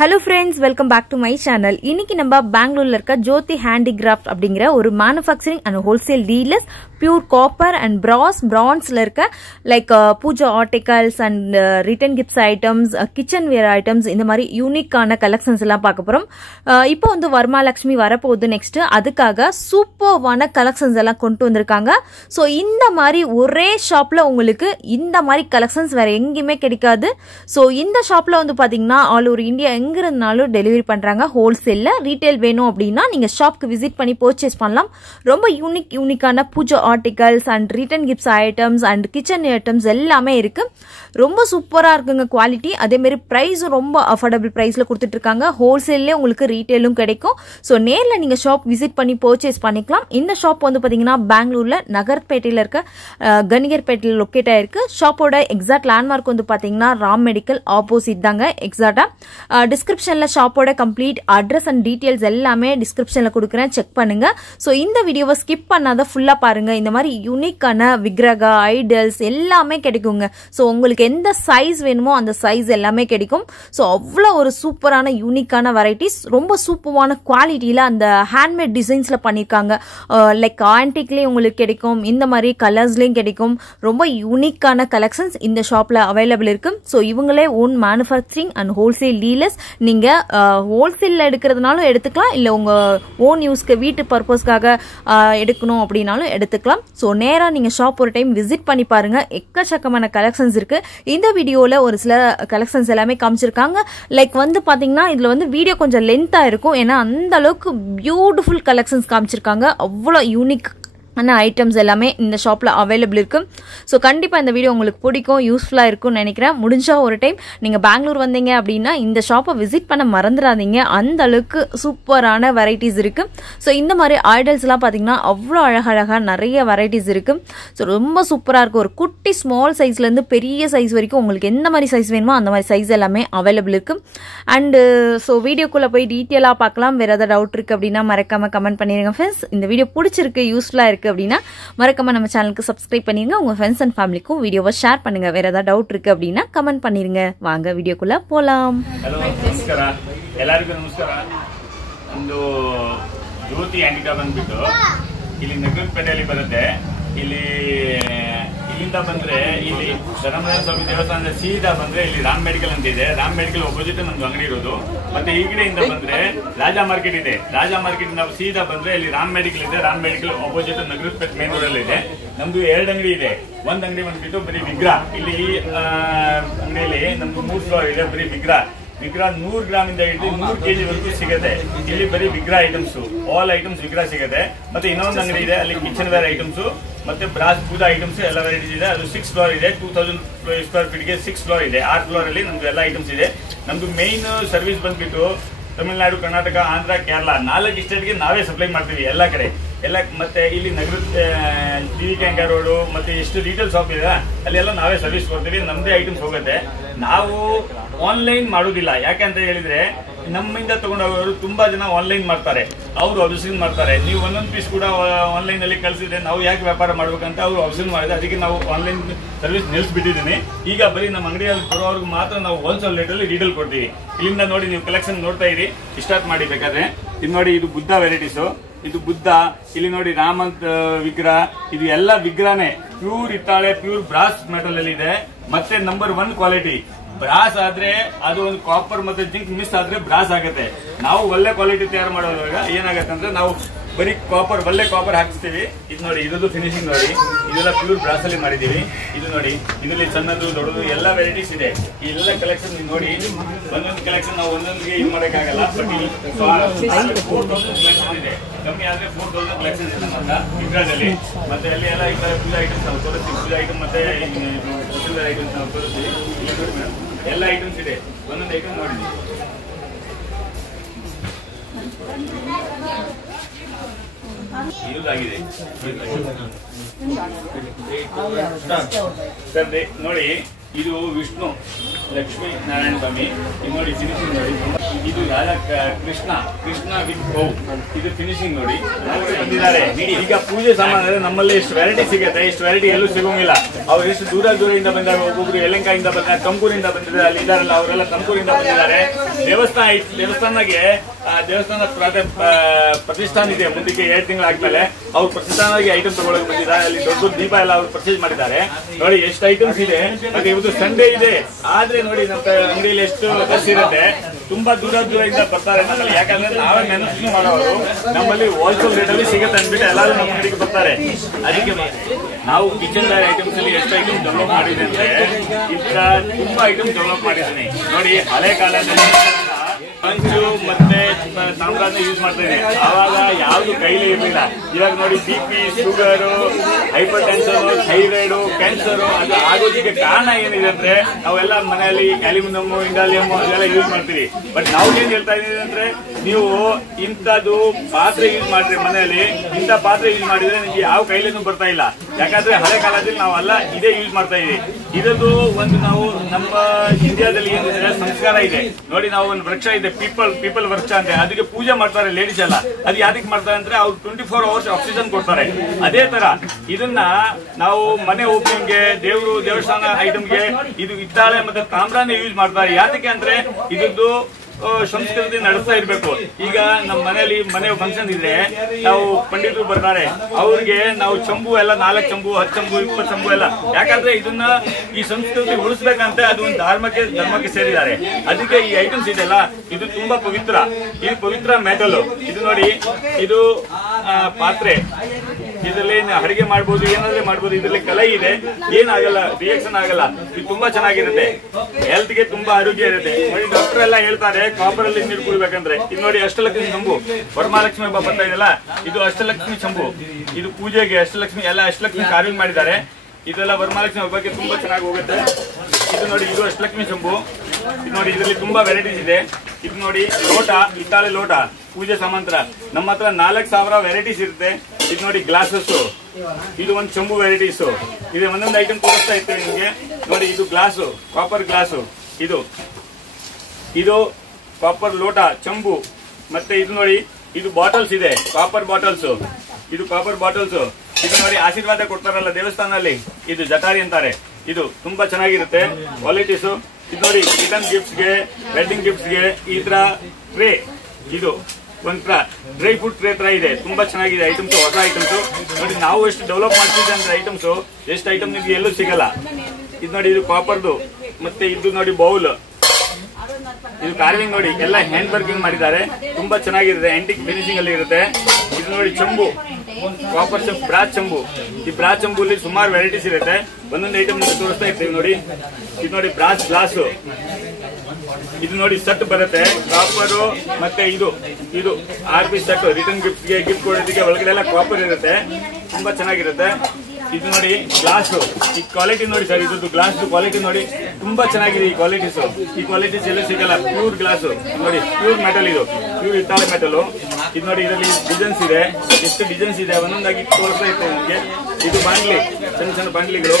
Hello friends, welcome back to my channel. இன்னைக்கு நம்ம பெங்களூர்ல இருக்க ஜோதி ஹேண்டிகிராஃப்ட் அப்படிங்கற ஒரு manufacturing and wholesale dealers pure copper and bronzeல இருக்க like puja articles and return gifts items, kitchenware items இந்த மாதிரி யூனிக்கான கலெக்ஷன்ஸ் எல்லாம் பார்க்க போறோம். இப்போ வந்து வர்மாலட்சுமி வரப்போகுது நெக்ஸ்ட் அதுக்காக சூப்பர்வான கலெக்ஷன்ஸ் எல்லாம் கொண்டு வந்திருக்காங்க. சோ இந்த மாதிரி ஒரே ஷாப்ல உங்களுக்கு இந்த மாதிரி கலெக்ஷன்ஸ் வேற எங்கேயுமே கிடைக்காது. சோ இந்த ஷாப்ல வந்து பாத்தீங்கன்னா ஆல் ஓவர் இந்தியா எங்கிருந்தாலும் டெலிவரி பண்றாங்க. ஹோல்சேல்ல ரீட்டைல் வேணும் அப்படின்னா நீங்க ஷாப்க்கு விசிட் பண்ணி பர்ச்சேஸ் பண்ணலாம். ரொம்ப யூனிக்கான puja articles and return gifts items and kitchen items எல்லாமே இருக்கு. ரொம்ப சூப்பரா இருக்குங்க குவாலிட்டி. அதே மாதிரி பிரைஸும் ரொம்ப அஃபோர்டபிள் பிரைஸ்ல கொடுத்துட்டு இருக்காங்க. ஹோல்சேல்லே உங்களுக்கு ரீட்டைலும் கிடைக்கும். ஸோ நேர்ல நீங்க ஷாப் விசிட் பண்ணி பர்ச்சேஸ் பண்ணிக்கலாம். இந்த ஷாப் வந்து பாத்தீங்கன்னா பெங்களூர்ல நகர்பேட்டையில இருக்க கணிகர்பேட்டையில் லொக்கேட் ஆயிருக்கு. ஷாப்போட எக்ஸாக்ட் லேண்ட்மார்க் வந்து பாத்தீங்கன்னா ராம் மெடிக்கல் ஆப்போசிட் தாங்க எக்ஸாக்டா. டிஸ்கிரிப்ஷன்ல ஷாப்போட கம்ப்ளீட் அட்ரஸ் அண்ட் டீடைல்ஸ் எல்லாமே டிஸ்கிரிப்ஷன்ல கொடுக்குறேன், செக் பண்ணுங்க. ஸோ இந்த வீடியோவை ஸ்கிப் பண்ணாத ஃபுல்லா பாருங்க. இந்த மாதிரி யூனிக்கான விக்ரகா ஐடல்ஸ் எல்லாமே கிடைக்குங்க. ஸோ உங்களுக்கு எந்த சைஸ் வேணுமோ அந்த சைஸ் எல்லாமே கிடைக்கும். ஸோ அவ்வளோ ஒரு சூப்பரான யூனிக்கான வெரைட்டிஸ், ரொம்ப சூப்பரான குவாலிட்டியில அந்த ஹேண்ட்மேட் டிசைன்ஸ்ல பண்ணியிருக்காங்க. லைக் ஆன்டிக்லேயும் உங்களுக்கு கிடைக்கும், இந்த மாதிரி கலர்ஸ்லயும் கிடைக்கும். ரொம்ப யூனிக்கான கலெக்ஷன்ஸ் இந்த ஷாப்ல அவைலபிள் இருக்கு. ஸோ இவங்களே own manufacturing and wholesale dealers. நீங்க ஹோல்சேல்ல எடுக்கிறதுனாலும் எடுத்துக்கலாம், இல்ல உங்க ஓன் யூஸ்க்கு வீட்டு பர்பஸ்க்காக எடுக்கணும் அப்படின்னாலும் எடுத்துக்கலாம். ஸோ நேரா நீங்க ஷாப் ஒரு டைம் விசிட் பண்ணி பாருங்க. எக்கச்சக்கமான கலெக்ஷன்ஸ் இருக்கு. இந்த வீடியோல ஒரு சில கலெக்ஷன்ஸ் எல்லாமே காமிச்சிருக்காங்க. லைக் வந்து பாத்தீங்கன்னா இதுல வந்து வீடியோ கொஞ்சம் லென்த்தா இருக்கும், ஏன்னா அந்த அளவுக்கு பியூட்டிஃபுல் கலெக்ஷன்ஸ் காமிச்சிருக்காங்க. அவ்வளோ யூனிக் ஐட்டம்ஸ் எல்லாமே இந்த ஷாப்ல அவைலபிள் இருக்கு. ஸோ கண்டிப்பா இந்த வீடியோ உங்களுக்கு பிடிக்கும், யூஸ்ஃபுல்லா இருக்கும்னு நினைக்கிறேன். முடிஞ்சா ஒரு டைம் நீங்க பெங்களூர் வந்தீங்க அப்படின்னா இந்த ஷாப்பை விசிட் பண்ண மறந்துடாதீங்க. அந்த அளவுக்கு சூப்பரான வெரைட்டிஸ் இருக்கு. ஸோ இந்த மாதிரி ஐடல்ஸ் எல்லாம் பாத்தீங்கன்னா அவ்வளோ அழகழகா நிறைய வெரைட்டிஸ் இருக்கு. ஸோ ரொம்ப சூப்பரா இருக்கு. ஒரு குட்டி ஸ்மால் சைஸ்ல இருந்து பெரிய சைஸ் வரைக்கும் உங்களுக்கு எந்த மாதிரி சைஸ் வேணுமோ அந்த மாதிரி சைஸ் எல்லாமே அவைலபிள் இருக்கு. அண்ட் ஸோ வீடியோக்குள்ள போய் டீட்டெயிலா பார்க்கலாம். வேற ஏதாவது டவுட் இருக்கு அப்படின்னா மறக்காம கமெண்ட் பண்ணிருங்க ஃப்ரெண்ட்ஸ். இந்த வீடியோ பிடிச்சிருக்கு, யூஸ்ஃபுல்லா இருக்கு அப்படின்னா மறக்காம நம்ம சேனலுக்கு சப்ஸ்கிரைப் பண்ணிருங்க. உங்க ஃப்ரெண்ட்ஸ் அண்ட் ஃபேமிலிக்கும் வீடியோவை ஷேர் பண்ணுங்க. வேற ஏதாவது டவுட் இருக்கு அப்படின்னா கமெண்ட் பண்ணிருங்க. வாங்க வீடியோக்குள்ள போலாம். ಹಲೋ ನಮಸ್ಕಾರ, ಎಲ್ಲರಿಗೂ ನಮಸ್ಕಾರ. ಒಂದು ಜ್ಯೋತಿ ಹ್ಯಾಂಡಿಕಾ ಬಂದ್ಬಿಟ್ಟು ಇಲ್ಲಿ ನಗರಪೇಟೆಯಲ್ಲಿ ಬರುತ್ತೆ. ಇಲ್ಲಿಂದ ಬಂದ್ರೆ ಇಲ್ಲಿ ಧರ್ಮರಾಜ ಸ್ವಾಮಿ ದೇವಸ್ಥಾನದ ಸೀದಾ ಬಂದ್ರೆ ಇಲ್ಲಿ ರಾಮ್ ಮೆಡಿಕಲ್ ಅಂತ ಇದೆ. ರಾಮ್ ಮೆಡಿಕಲ್ ಅಪೋಸಿಟ್ ನಮ್ದು ಅಂಗಡಿ ಇರೋದು. ಮತ್ತೆ ಈ ಕಡೆಯಿಂದ ಬಂದ್ರೆ ರಾಜಾ ಮಾರ್ಕೆಟ್ ಇದೆ. ರಾಜಾ ಮಾರ್ಕೆಟ್ ನಾವು ಸೀದಾ ಬಂದ್ರೆ ಇಲ್ಲಿ ರಾಮ್ ಮೆಡಿಕಲ್ ಇದೆ. Ram medical opposite Nagarapete main road ಅಲ್ಲಿ ಇದೆ. ನಮ್ದು 2 ಅಂಗಡಿ ಇದೆ. ಒಂದ್ ಅಂಗಡಿ ಬಂದ್ಬಿಟ್ಟು ಬರೀ ವಿಗ್ರಹ. ಇಲ್ಲಿ ಅಂಗಡಿಯಲ್ಲಿ ನಮ್ದು 3 ಫ್ಲೋರ್ ಇದೆ. ಬರೀ ವಿಗ್ರಹ 100 ಗ್ರಾಮಿಂದ ಹಿಡಿದು 100 kg ವರೆಗೂ ಸಿಗುತ್ತೆ. ಇಲ್ಲಿ ಬರೀ ವಿಗ್ರಹ ಐಟಮ್ಸ್, ಆಲ್ ಐಟಮ್ಸ್ ವಿಗ್ರಹ ಸಿಗುತ್ತೆ. ಮತ್ತೆ ಇನ್ನೊಂದು ಅಂಗಡಿ ಇದೆ, ಅಲ್ಲಿ ಕಿಚನ್ ವೇರ್ ಐಟಮ್ಸ್ ಮತ್ತೆ ಬ್ರಾಸ್ ಪೂಜಾ ಐಟಮ್ಸ್ ಎಲ್ಲ ವೆರೈಟೀಸ್ ಇದೆ. ಅದು 6 ಫ್ಲೋರ್ ಇದೆ. 2000 ಸ್ಕ್ವೇರ್ ಫೀಟ್ ಗೆ 6 ಫ್ಲೋರ್ ಇದೆ. 6 ಫ್ಲೋರ್ ಅಲ್ಲಿ ನಮ್ದು ಎಲ್ಲ ಐಟಮ್ಸ್ ಇದೆ. ನಮ್ದು ಮೇನ್ ಸರ್ವಿಸ್ ಬಂದ್ಬಿಟ್ಟು ತಮಿಳುನಾಡು, ಕರ್ನಾಟಕ, ಆಂಧ್ರ, ಕೇರಳ 4 ಸ್ಟೇಟ್ಗೆ ನಾವೇ ಸಪ್ಲೈ ಮಾಡ್ತೀವಿ ಎಲ್ಲ ಕಡೆ ಎಲ್ಲ. ಮತ್ತೆ ಇಲ್ಲಿ ನಗರ ಟಿವಿ ಕ್ಯಾಂಕ ರೋಡ್ ಮತ್ತೆ ಎಷ್ಟು ರಿಟೇಲ್ ಶಾಪ್ ಇದೆ ಅಲ್ಲೆಲ್ಲ ನಾವೇ ಸರ್ವಿಸ್ ಕೊಡ್ತೀವಿ. ನಮ್ದೇ ಐಟಮ್ಸ್ ಹೋಗುತ್ತೆ. ನಾವು ಆನ್ಲೈನ್ ಮಾಡೋದಿಲ್ಲ. ಯಾಕೆ ಅಂತ ಹೇಳಿದ್ರೆ ನಮ್ಮಿಂದ ತಗೊಂಡವರು ತುಂಬಾ ಜನ ಆನ್ಲೈನ್ ಮಾಡ್ತಾರೆ, ಅವರು ಅಬ್ಸರ್ವ್ ಮಾಡ್ತಾರೆ. ನೀವು ಒಂದೊಂದು ಪೀಸ್ ಕೂಡ ಆನ್ಲೈನ್ ಅಲ್ಲಿ ಕಳಿಸಿದ್ರೆ ನಾವು ಯಾಕೆ ವ್ಯಾಪಾರ ಮಾಡ್ಬೇಕಂತ ಅವರು ಅಬ್ಸರ್ವ್ ಮಾಡಿದ್ರೆ ಅದಕ್ಕೆ ನಾವು ಆನ್ಲೈನ್ ಸರ್ವಿಸ್ ನಿಲ್ಲಿಸ್ಬಿಟ್ಟಿದ್ದೀನಿ. ಈಗ ಬರೀ ನಮ್ಮ ಅಂಗಡಿಯಲ್ಲಿ ಬರೋರ್ಗು ಮಾತ್ರ ನಾವು ಹೋಲ್ಸೇಲ್ ರೇಟ್ ಅಲ್ಲಿ ಡೀಟೇಲ್ ಕೊಡ್ತೀವಿ. ಇಲ್ಲಿಂದ ನೋಡಿ ನೀವು ಕಲೆಕ್ಷನ್ ನೋಡ್ತಾ ಇರಿ. ಸ್ಟಾರ್ಟ್ ಮಾಡಿ ಬೇಕಾದ್ರೆ ಇದು ನೋಡಿ, ಇದು ಬುದ್ಧ ವೆರೈಟೀಸ್. ಇದು ಬುದ್ಧ. ಇಲ್ಲಿ ನೋಡಿ ರಾಮಂತ್ ವಿಗ್ರಹ. ಇದು ಎಲ್ಲ ವಿಗ್ರಹನೇ ಪ್ಯೂರ್ ಹಿತ್ತಾಳೆ, ಪ್ಯೂರ್ ಬ್ರಾಸ್ ಮೆಟಲ್ ಅಲ್ಲಿ ಇದೆ. ಮತ್ತೆ ನಂಬರ್ 1 ಕ್ವಾಲಿಟಿ. ಬ್ರಾಸ್ ಆದ್ರೆ ಅದು ಒಂದು ಕಾಪರ್ ಮತ್ತೆ ಜಿಂಕ್ ಮಿಸ್ ಆದ್ರೆ ಬ್ರಾಸ್ ಆಗುತ್ತೆ. ನಾವು ಒಳ್ಳೆ ಕ್ವಾಲಿಟಿ ತಯಾರು ಮಾಡುವಾಗ ಏನಾಗುತ್ತೆ ಅಂದ್ರೆ ನಾವು ಬರೀ ಕಾಪರ್, ಒಳ್ಳೆ ಕಾಪರ್ ಹಾಕಿಸ್ತೀವಿ. ಇದು ನೋಡಿ, ಇದ್ರದ್ದು ಫಿನಿಶಿಂಗ್ ನೋಡಿ. ಇದೆಲ್ಲ ಪ್ಯೂರ್ ಬ್ರಾಸ್ ಅಲ್ಲಿ ಮಾಡಿದೀವಿ. ಇದು ನೋಡಿ, ಇದರಲ್ಲಿ ಸಣ್ಣದು ದೊಡ್ಡದು ಎಲ್ಲ ವೆರೈಟೀಸ್ ಇದೆ. ಈ ಎಲ್ಲ ಕಲೆಕ್ಷನ್ ನೋಡಿ, ಒಂದೊಂದು ಕಲೆಕ್ಷನ್ ನಾವು ಒಂದೊಂದಿಗೆ ಇದು ಮಾಡೋಕ್ಕಾಗಲ್ಲ. ಬಟ್ 4000 ಕಲೆಕ್ಷನ್ ಇದೆ. ಕಮ್ಮಿ ಆದ್ರೆ 4000 ಕಲೆಕ್ಷನ್ ಇದೆ ನಮ್ಮ ವಿಗ್ರಹದಲ್ಲಿ. ಮತ್ತೆ ಅಲ್ಲಿ ಎಲ್ಲ ಈ ತರ ಪೂಜಾ ಐಟಮ್ಸ್ ನಾವು ತೋರಿಸ್ತೀವಿ. ಪೂಜಾ ಐಟಮ್ ಮತ್ತೆ ಐಟಮ್ಸ್ ನಾವು ತೋರಿಸ್ತೀವಿ. ಎಲ್ಲ ಐಟಮ್ಸ್ ಇದೆ. ಒಂದೊಂದು ಐಟಮ್ ನೋಡಿ. ಯೂಸ್ ಆಗಿದೆ ನೋಡಿ. ಇದು ವಿಷ್ಣು ಲಕ್ಷ್ಮೀ ನಾರಾಯಣ ಸ್ವಾಮಿ. ಇದು ನೋಡಿ ಫಿನಿಶಿಂಗ್ ನೋಡಿ. ಇದು ರಾಜ ಕೃಷ್ಣ ವಿತ್ ಗೋ. ಇದು ಫಿನಿಶಿಂಗ್ ನೋಡಿ ಬಂದಿದ್ದಾರೆ. ಈಗ ಪೂಜೆ ಸಾಮಾನು ನಮ್ಮಲ್ಲಿ ಎಷ್ಟು ವೆರೈಟಿ ಸಿಗುತ್ತೆ, ಇಷ್ಟು ವೆರೈಟಿ ಎಲ್ಲೂ ಸಿಗೋಂಗಿಲ್ಲ. ಅವ್ರು ಎಷ್ಟು ದೂರದಿಂದ ಬಂದಾಗ, ಒಬ್ಬೊಬ್ರು ಯಲಹಂಕದಿಂದ ಬಂದಿದ್ದಾರೆ, ತುಮಕೂರಿಂದ ಬಂದಿದ್ದಾರೆ, ಅಲ್ಲಿ ಇದಾರಲ್ಲ ಅವರೆಲ್ಲ ತುಮಕೂರಿಂದ ಬಂದಿದ್ದಾರೆ. ದೇವಸ್ಥಾನಕ್ಕೆ ದೇವಸ್ಥಾನ ಪ್ರತಿಷ್ಠಾನ ಇದೆ ಮುಂದಕ್ಕೆ 2 ತಿಂಗಳಾದ್ಮೇಲೆ. ಅವ್ರು ಪ್ರತಿಷ್ಠಾನಕ್ಕೆ ಐಟಮ್ ತಗೊಳಕ್ ಬಂದಿದ್ದಾರೆ. ಅಲ್ಲಿ ದೊಡ್ಡ ದೀಪ ಎಲ್ಲ ಅವ್ರು ಪರ್ಚೇಸ್ ಮಾಡಿದ್ದಾರೆ. ನೋಡಿ ಎಷ್ಟು ಐಟಮ್ಸ್ ಇದೆ. ಮತ್ತೆ ಇವತ್ತು ಸಂಡೇ ಇದೆ, ಆದ್ರೆ ನೋಡಿ ನಮ್ಮ ಅಂಗಡಿಯಲ್ಲಿ ಎಷ್ಟು ರಶ್ ಇರುತ್ತೆ. ತುಂಬಾ ದೂರದಿಂದ ಬರ್ತಾರೆ ನಮ್ಮಲ್ಲಿ. ಯಾಕಂದ್ರೆ ನಾವೇ ಮ್ಯಾನುಫ್ಯಾಕ್ಚರಿಂಗ್ ಮಾಡೋರು, ನಮ್ಮಲ್ಲಿ ಹೋಲ್ಸೇಲ್ ರೇಟ್ ಅಲ್ಲಿ ಸಿಗುತ್ತೆ ಅಂದ್ಬಿಟ್ಟು ಎಲ್ಲರೂ ನಮ್ಮ ಅಂಗಡಿಗೆ ಬರ್ತಾರೆ. ಅದಕ್ಕೆ ನಾವು ಕಿಚನ್ ಐಟಮ್ಸ್ ಅಲ್ಲಿ ಎಷ್ಟು ಐಟಮ್ ಡೆವಲಪ್ ಮಾಡಿದೆ ಅಂದ್ರೆ ತುಂಬಾ ಐಟಮ್ ಡೆವಲಪ್ ಮಾಡಿದ್ದೀನಿ. ನೋಡಿ ಹಳೆ ಕಾಲದಲ್ಲಿ ಪಂಚು ಮತ್ತೆ ತಾಮ್ರಾನ ಯೂಸ್ ಮಾಡ್ತೇನೆ. ಆವಾಗ ಯಾವ್ದು ಕೈಲಿ ಇರಲಿಲ್ಲ. ಇವಾಗ ನೋಡಿ BP, sugar, hypertension, thyroid, cancer ಅದು ಆಗೋದಕ್ಕೆ ಕಾರಣ ಏನಿದೆ ಅಂದ್ರೆ ನಾವೆಲ್ಲ ಮನೆಯಲ್ಲಿ ಅಲ್ಯೂಮಿನಿಯಂ, ಇಂಡಾಲಿಯಂ ಅದೆಲ್ಲ ಯೂಸ್ ಮಾಡ್ತೀವಿ. ಬಟ್ ನಾವು ಏನ್ ಹೇಳ್ತಾ ಇದೀವಿ ಅಂದ್ರೆ ನೀವು ಇಂಥದ್ದು ಪಾತ್ರೆ ಯೂಸ್ ಮಾಡ್ರಿ ಮನೆಯಲ್ಲಿ. ಇಂಥ ಪಾತ್ರೆ ಯೂಸ್ ಮಾಡಿದ್ರೆ ನಿಮ್ಗೆ ಯಾವ ಕೈಲಿನೂ ಬರ್ತಾ ಇಲ್ಲ. ಯಾಕಂದ್ರೆ ಹಳೆ ಕಾಲದಲ್ಲಿ ನಾವೆಲ್ಲ ಇದೇ ಯೂಸ್ ಮಾಡ್ತಾ ಇದೀವಿ. ಇದರದ್ದು ಒಂದು ನಾವು ನಮ್ಮ ಇಂಡಿಯಾದಲ್ಲಿ ಏನಿದೆ ಸಂಸ್ಕಾರ ಇದೆ ನೋಡಿ. ನಾವು ಒಂದು ವೃಕ್ಷ ಇದೆ ಪೀಪಲ್ ವೃಕ್ಷ ಅಂತ, ಅದಕ್ಕೆ ಪೂಜೆ ಮಾಡ್ತಾರೆ ಲೇಡೀಸ್ ಎಲ್ಲ. ಅದು ಯಾವ್ದಕ್ಕೆ ಮಾಡ್ತಾರೆ ಅಂದ್ರೆ ಅವ್ರು 24 hours ಆಕ್ಸಿಜನ್ ಕೊಡ್ತಾರೆ. ಅದೇ ತರ ಇದನ್ನ ನಾವು ಮನೆ ಓಪನಿಂಗ್ಗೆ, ದೇವಸ್ಥಾನ ಐಟಮ್ಗೆ ಇದು ಹಿತ್ತಾಳೆ ಮತ್ತೆ ತಾಮ್ರಾನೇ ಯೂಸ್ ಮಾಡ್ತಾರೆ. ಯಾತಕ್ಕೆ ಅಂದ್ರೆ ಇದ್ದು ಸಂಸ್ಕೃತಿ ನಡೆಸ್ತಾ ಇರ್ಬೇಕು. ಈಗ ನಮ್ಮ ಮನೆ ಫಂಕ್ಷನ್ ಇದ್ರೆ ನಾವು ಪಂಡಿತರು ಬರ್ತಾರೆ, ಅವ್ರಿಗೆ ನಾವು ಚಂಬು ಎಲ್ಲ 4 ಚಂಬು, 10 ಚಂಬು, 20 ಚಂಬು ಎಲ್ಲ. ಯಾಕಂದ್ರೆ ಇದನ್ನ ಈ ಸಂಸ್ಕೃತಿ ಉಳಿಸ್ಬೇಕಂತ ಅದು ಒಂದು ಧರ್ಮಕ್ಕೆ ಸೇರಿದ್ದಾರೆ. ಅದಕ್ಕೆ ಈ ಐಟಮ್ಸ್ ಇದೆಲ್ಲ ಇದು ತುಂಬಾ ಪವಿತ್ರ. ಇದು ಪವಿತ್ರ ಮೆಟಲ್. ಇದು ನೋಡಿ, ಇದು ಪಾತ್ರೆ. ಇದರಲ್ಲಿ ಅಡಿಗೆ ಮಾಡ್ಬೋದು, ಏನಾದ್ರೆ ಮಾಡ್ಬೋದು. ಇದರಲ್ಲಿ ಕಲೆ ಇದೆ, ಏನಾಗಲ್ಲ, ರಿಯಾಕ್ಷನ್ ಆಗಲ್ಲ. ಇದು ತುಂಬಾ ಚೆನ್ನಾಗಿರುತ್ತೆ, ಹೆಲ್ತ್ ಗೆ ತುಂಬಾ ಆರೋಗ್ಯ ಇರುತ್ತೆ. ನೋಡಿ ಡಾಕ್ಟರ್ ಎಲ್ಲ ಹೇಳ್ತಾರೆ ಕಾಪರ್ ಅಲ್ಲಿ ನೀರು ಕುಡಿಬೇಕಂದ್ರೆ. ಇದು ನೋಡಿ ಅಷ್ಟಲಕ್ಷ್ಮಿ ಚಂಬು, ವರಮಹಾಲಕ್ಷ್ಮಿ ಹಬ್ಬ ಬರ್ತಾ ಇದೆಯಲ್ಲ, ಇದು ಅಷ್ಟಲಕ್ಷ್ಮಿ ಚಂಬು. ಇದು ಪೂಜೆಗೆ ಅಷ್ಟಲಕ್ಷ್ಮಿ ಎಲ್ಲ ಅಷ್ಟಲಕ್ಷ್ಮಿ ಕಾರ್ವಿಂಗ್ ಮಾಡಿದ್ದಾರೆ. ಇದೆಲ್ಲ ವರಮಹಾಲಕ್ಷ್ಮಿ ಹಬ್ಬಕ್ಕೆ ತುಂಬಾ ಚೆನ್ನಾಗಿ ಹೋಗುತ್ತೆ. ಇದು ನೋಡಿ, ಇದು ಅಷ್ಟಲಕ್ಷ್ಮಿ ಚಂಬು. ಇದು ನೋಡಿ, ಇದರಲ್ಲಿ ತುಂಬಾ ವೆರೈಟೀಸ್ ಇದೆ. ಇದು ನೋಡಿ ಲೋಟ, ಹಿತ್ತಾಳೆ ಲೋಟ, ಪೂಜೆ ಸಾಮಾಂತರ. ನಮ್ಮ ಹತ್ರ 4000 ವೆರೈಟೀಸ್ ಇರುತ್ತೆ. ಇದು ನೋಡಿ ಗ್ಲಾಸಸ್, ಇದು ಒಂದು ಚಂಬು ವೆರೈಟೀಸ್ ಇದೆ. ಒಂದೊಂದು ಐಟಮ್ ತೋರಿಸ್ತಾ ಇರ್ತೇವೆ ನಿಮಗೆ. ನೋಡಿ ಇದು ಗ್ಲಾಸು, ಕಾಪರ್ ಗ್ಲಾಸು. ಇದು ಕಾಪರ್ ಲೋಟ, ಚಂಬು. ಮತ್ತೆ ಇದು ನೋಡಿ, ಇದು ಬಾಟಲ್ಸ್ ಇದೆ, ಕಾಪರ್ ಬಾಟಲ್ಸ್. ಇದು ಕಾಪರ್ ಬಾಟಲ್ಸ್. ಇದು ನೋಡಿ ಆಶೀರ್ವಾದ ಕೊಡ್ತಾರಲ್ಲ ದೇವಸ್ಥಾನದಲ್ಲಿ, ಇದು ಜಟಾರಿ ಅಂತಾರೆ. ಇದು ತುಂಬಾ ಚೆನ್ನಾಗಿರುತ್ತೆ ಕ್ವಾಲಿಟೀಸು. ಇದು ನೋಡಿ ರಿಟರ್ನ್ ಗಿಫ್ಟ್ಸ್ಗೆ, ವೆಡ್ಡಿಂಗ್ ಗಿಫ್ಟ್ಸ್ಗೆ ಈ ತರ ಟ್ರೇ. ಇದು ಒಂಥರ ಡ್ರೈ ಫ್ರೂಟ್ ಟ್ರೇ ತರ ಇದೆ. ತುಂಬಾ ಚೆನ್ನಾಗಿದೆ ಐಟಮ್ಸ್, ಹೊಸ ಐಟಮ್ಸ್. ನೋಡಿ ನಾವು ಎಷ್ಟು ಡೆವಲಪ್ ಮಾಡ್ತಿದ್ದೆ ಅಂದ್ರೆ ಐಟಮ್ಸ್, ಎಷ್ಟು ಐಟಮ್ ನಿಮ್ಗೆ ಎಲ್ಲೂ ಸಿಗಲ್ಲ. ಇದು ನೋಡಿ, ಇದು ಕಾಪರ್ದು. ಮತ್ತೆ ಇದು ನೋಡಿ ಬೌಲ್, ಇದು ಕಾರ್ವಿಂಗ್ ನೋಡಿ, ಎಲ್ಲ ಹ್ಯಾಂಡ್ ವರ್ಕಿಂಗ್ ಮಾಡಿದ್ದಾರೆ. ತುಂಬಾ ಚೆನ್ನಾಗಿರುತ್ತೆ, ಆಂಟಿಕ್ ಫಿನಿಶಿಂಗ್ ಅಲ್ಲಿ ಇರುತ್ತೆ. ಇದು ನೋಡಿ ಚಂಬು, ಕಾಪರ್ ಬ್ರಾಸ್ ಚಂಬು. ಈ ಬ್ರಾಸ್ ಚಂಬುಲಿ ಸುಮಾರು ವೆರೈಟೀಸ್ ಇರುತ್ತೆ. ಒಂದೊಂದು ಐಟಮ್ ತೋರಿಸ್ತಾ ಇರ್ತೀವಿ ನೋಡಿ. ಇದು ನೋಡಿ ಬ್ರಾಸ್ ಗ್ಲಾಸ್. ಇದು ನೋಡಿ ಸೆಟ್ ಬರುತ್ತೆ, ಕಾಪರು. ಮತ್ತೆ ಇದು RP ಸೆಟ್, ರಿಟರ್ನ್ ಗಿಫ್ಟ್ಗೆ, ಗಿಫ್ಟ್ ಕೊಡೋದಕ್ಕೆ ಒಳಗಡೆ ಎಲ್ಲ ಕಾಪರ್ ಇರುತ್ತೆ. ತುಂಬಾ ಚೆನ್ನಾಗಿರುತ್ತೆ. ಇದು ನೋಡಿ ಗ್ಲಾಸ್. ಈ ಕ್ವಾಲಿಟಿ ನೋಡಿ ಸರ್, ಇದ್ದು ಗ್ಲಾಸ್ ಕ್ವಾಲಿಟಿ ನೋಡಿ, ತುಂಬಾ ಚೆನ್ನಾಗಿದೆ ಈ ಕ್ವಾಲಿಟೀಸ್. ಈ ಕ್ವಾಲಿಟೀಸ್ ಎಲ್ಲ ಸಿಗಲ್ಲ. ಪ್ಯೂರ್ ಗ್ಲಾಸ್ ನೋಡಿ, ಪ್ಯೂರ್ ಮೆಟಲ್. ಇದು ಪ್ಯೂರ್ ಹಿತ್ತಾಳೆ ಮೆಟಲ್. ಇದು ನೋಡಿ, ಇದರಲ್ಲಿ ಡಿಸೈನ್ಸ್ ಇದೆ, ಎಷ್ಟು ಡಿಸೈನ್ಸ್ ಇದೆ ಒಂದೊಂದಾಗಿ ತೋರಿಸ್ತಾ ಇರ್ತೇವೆ ನಿಮಗೆ. ಇದು ಬಾಂಡ್ಲಿ, ಸಣ್ಣ ಬಾಂಡ್ಲಿಗಳು.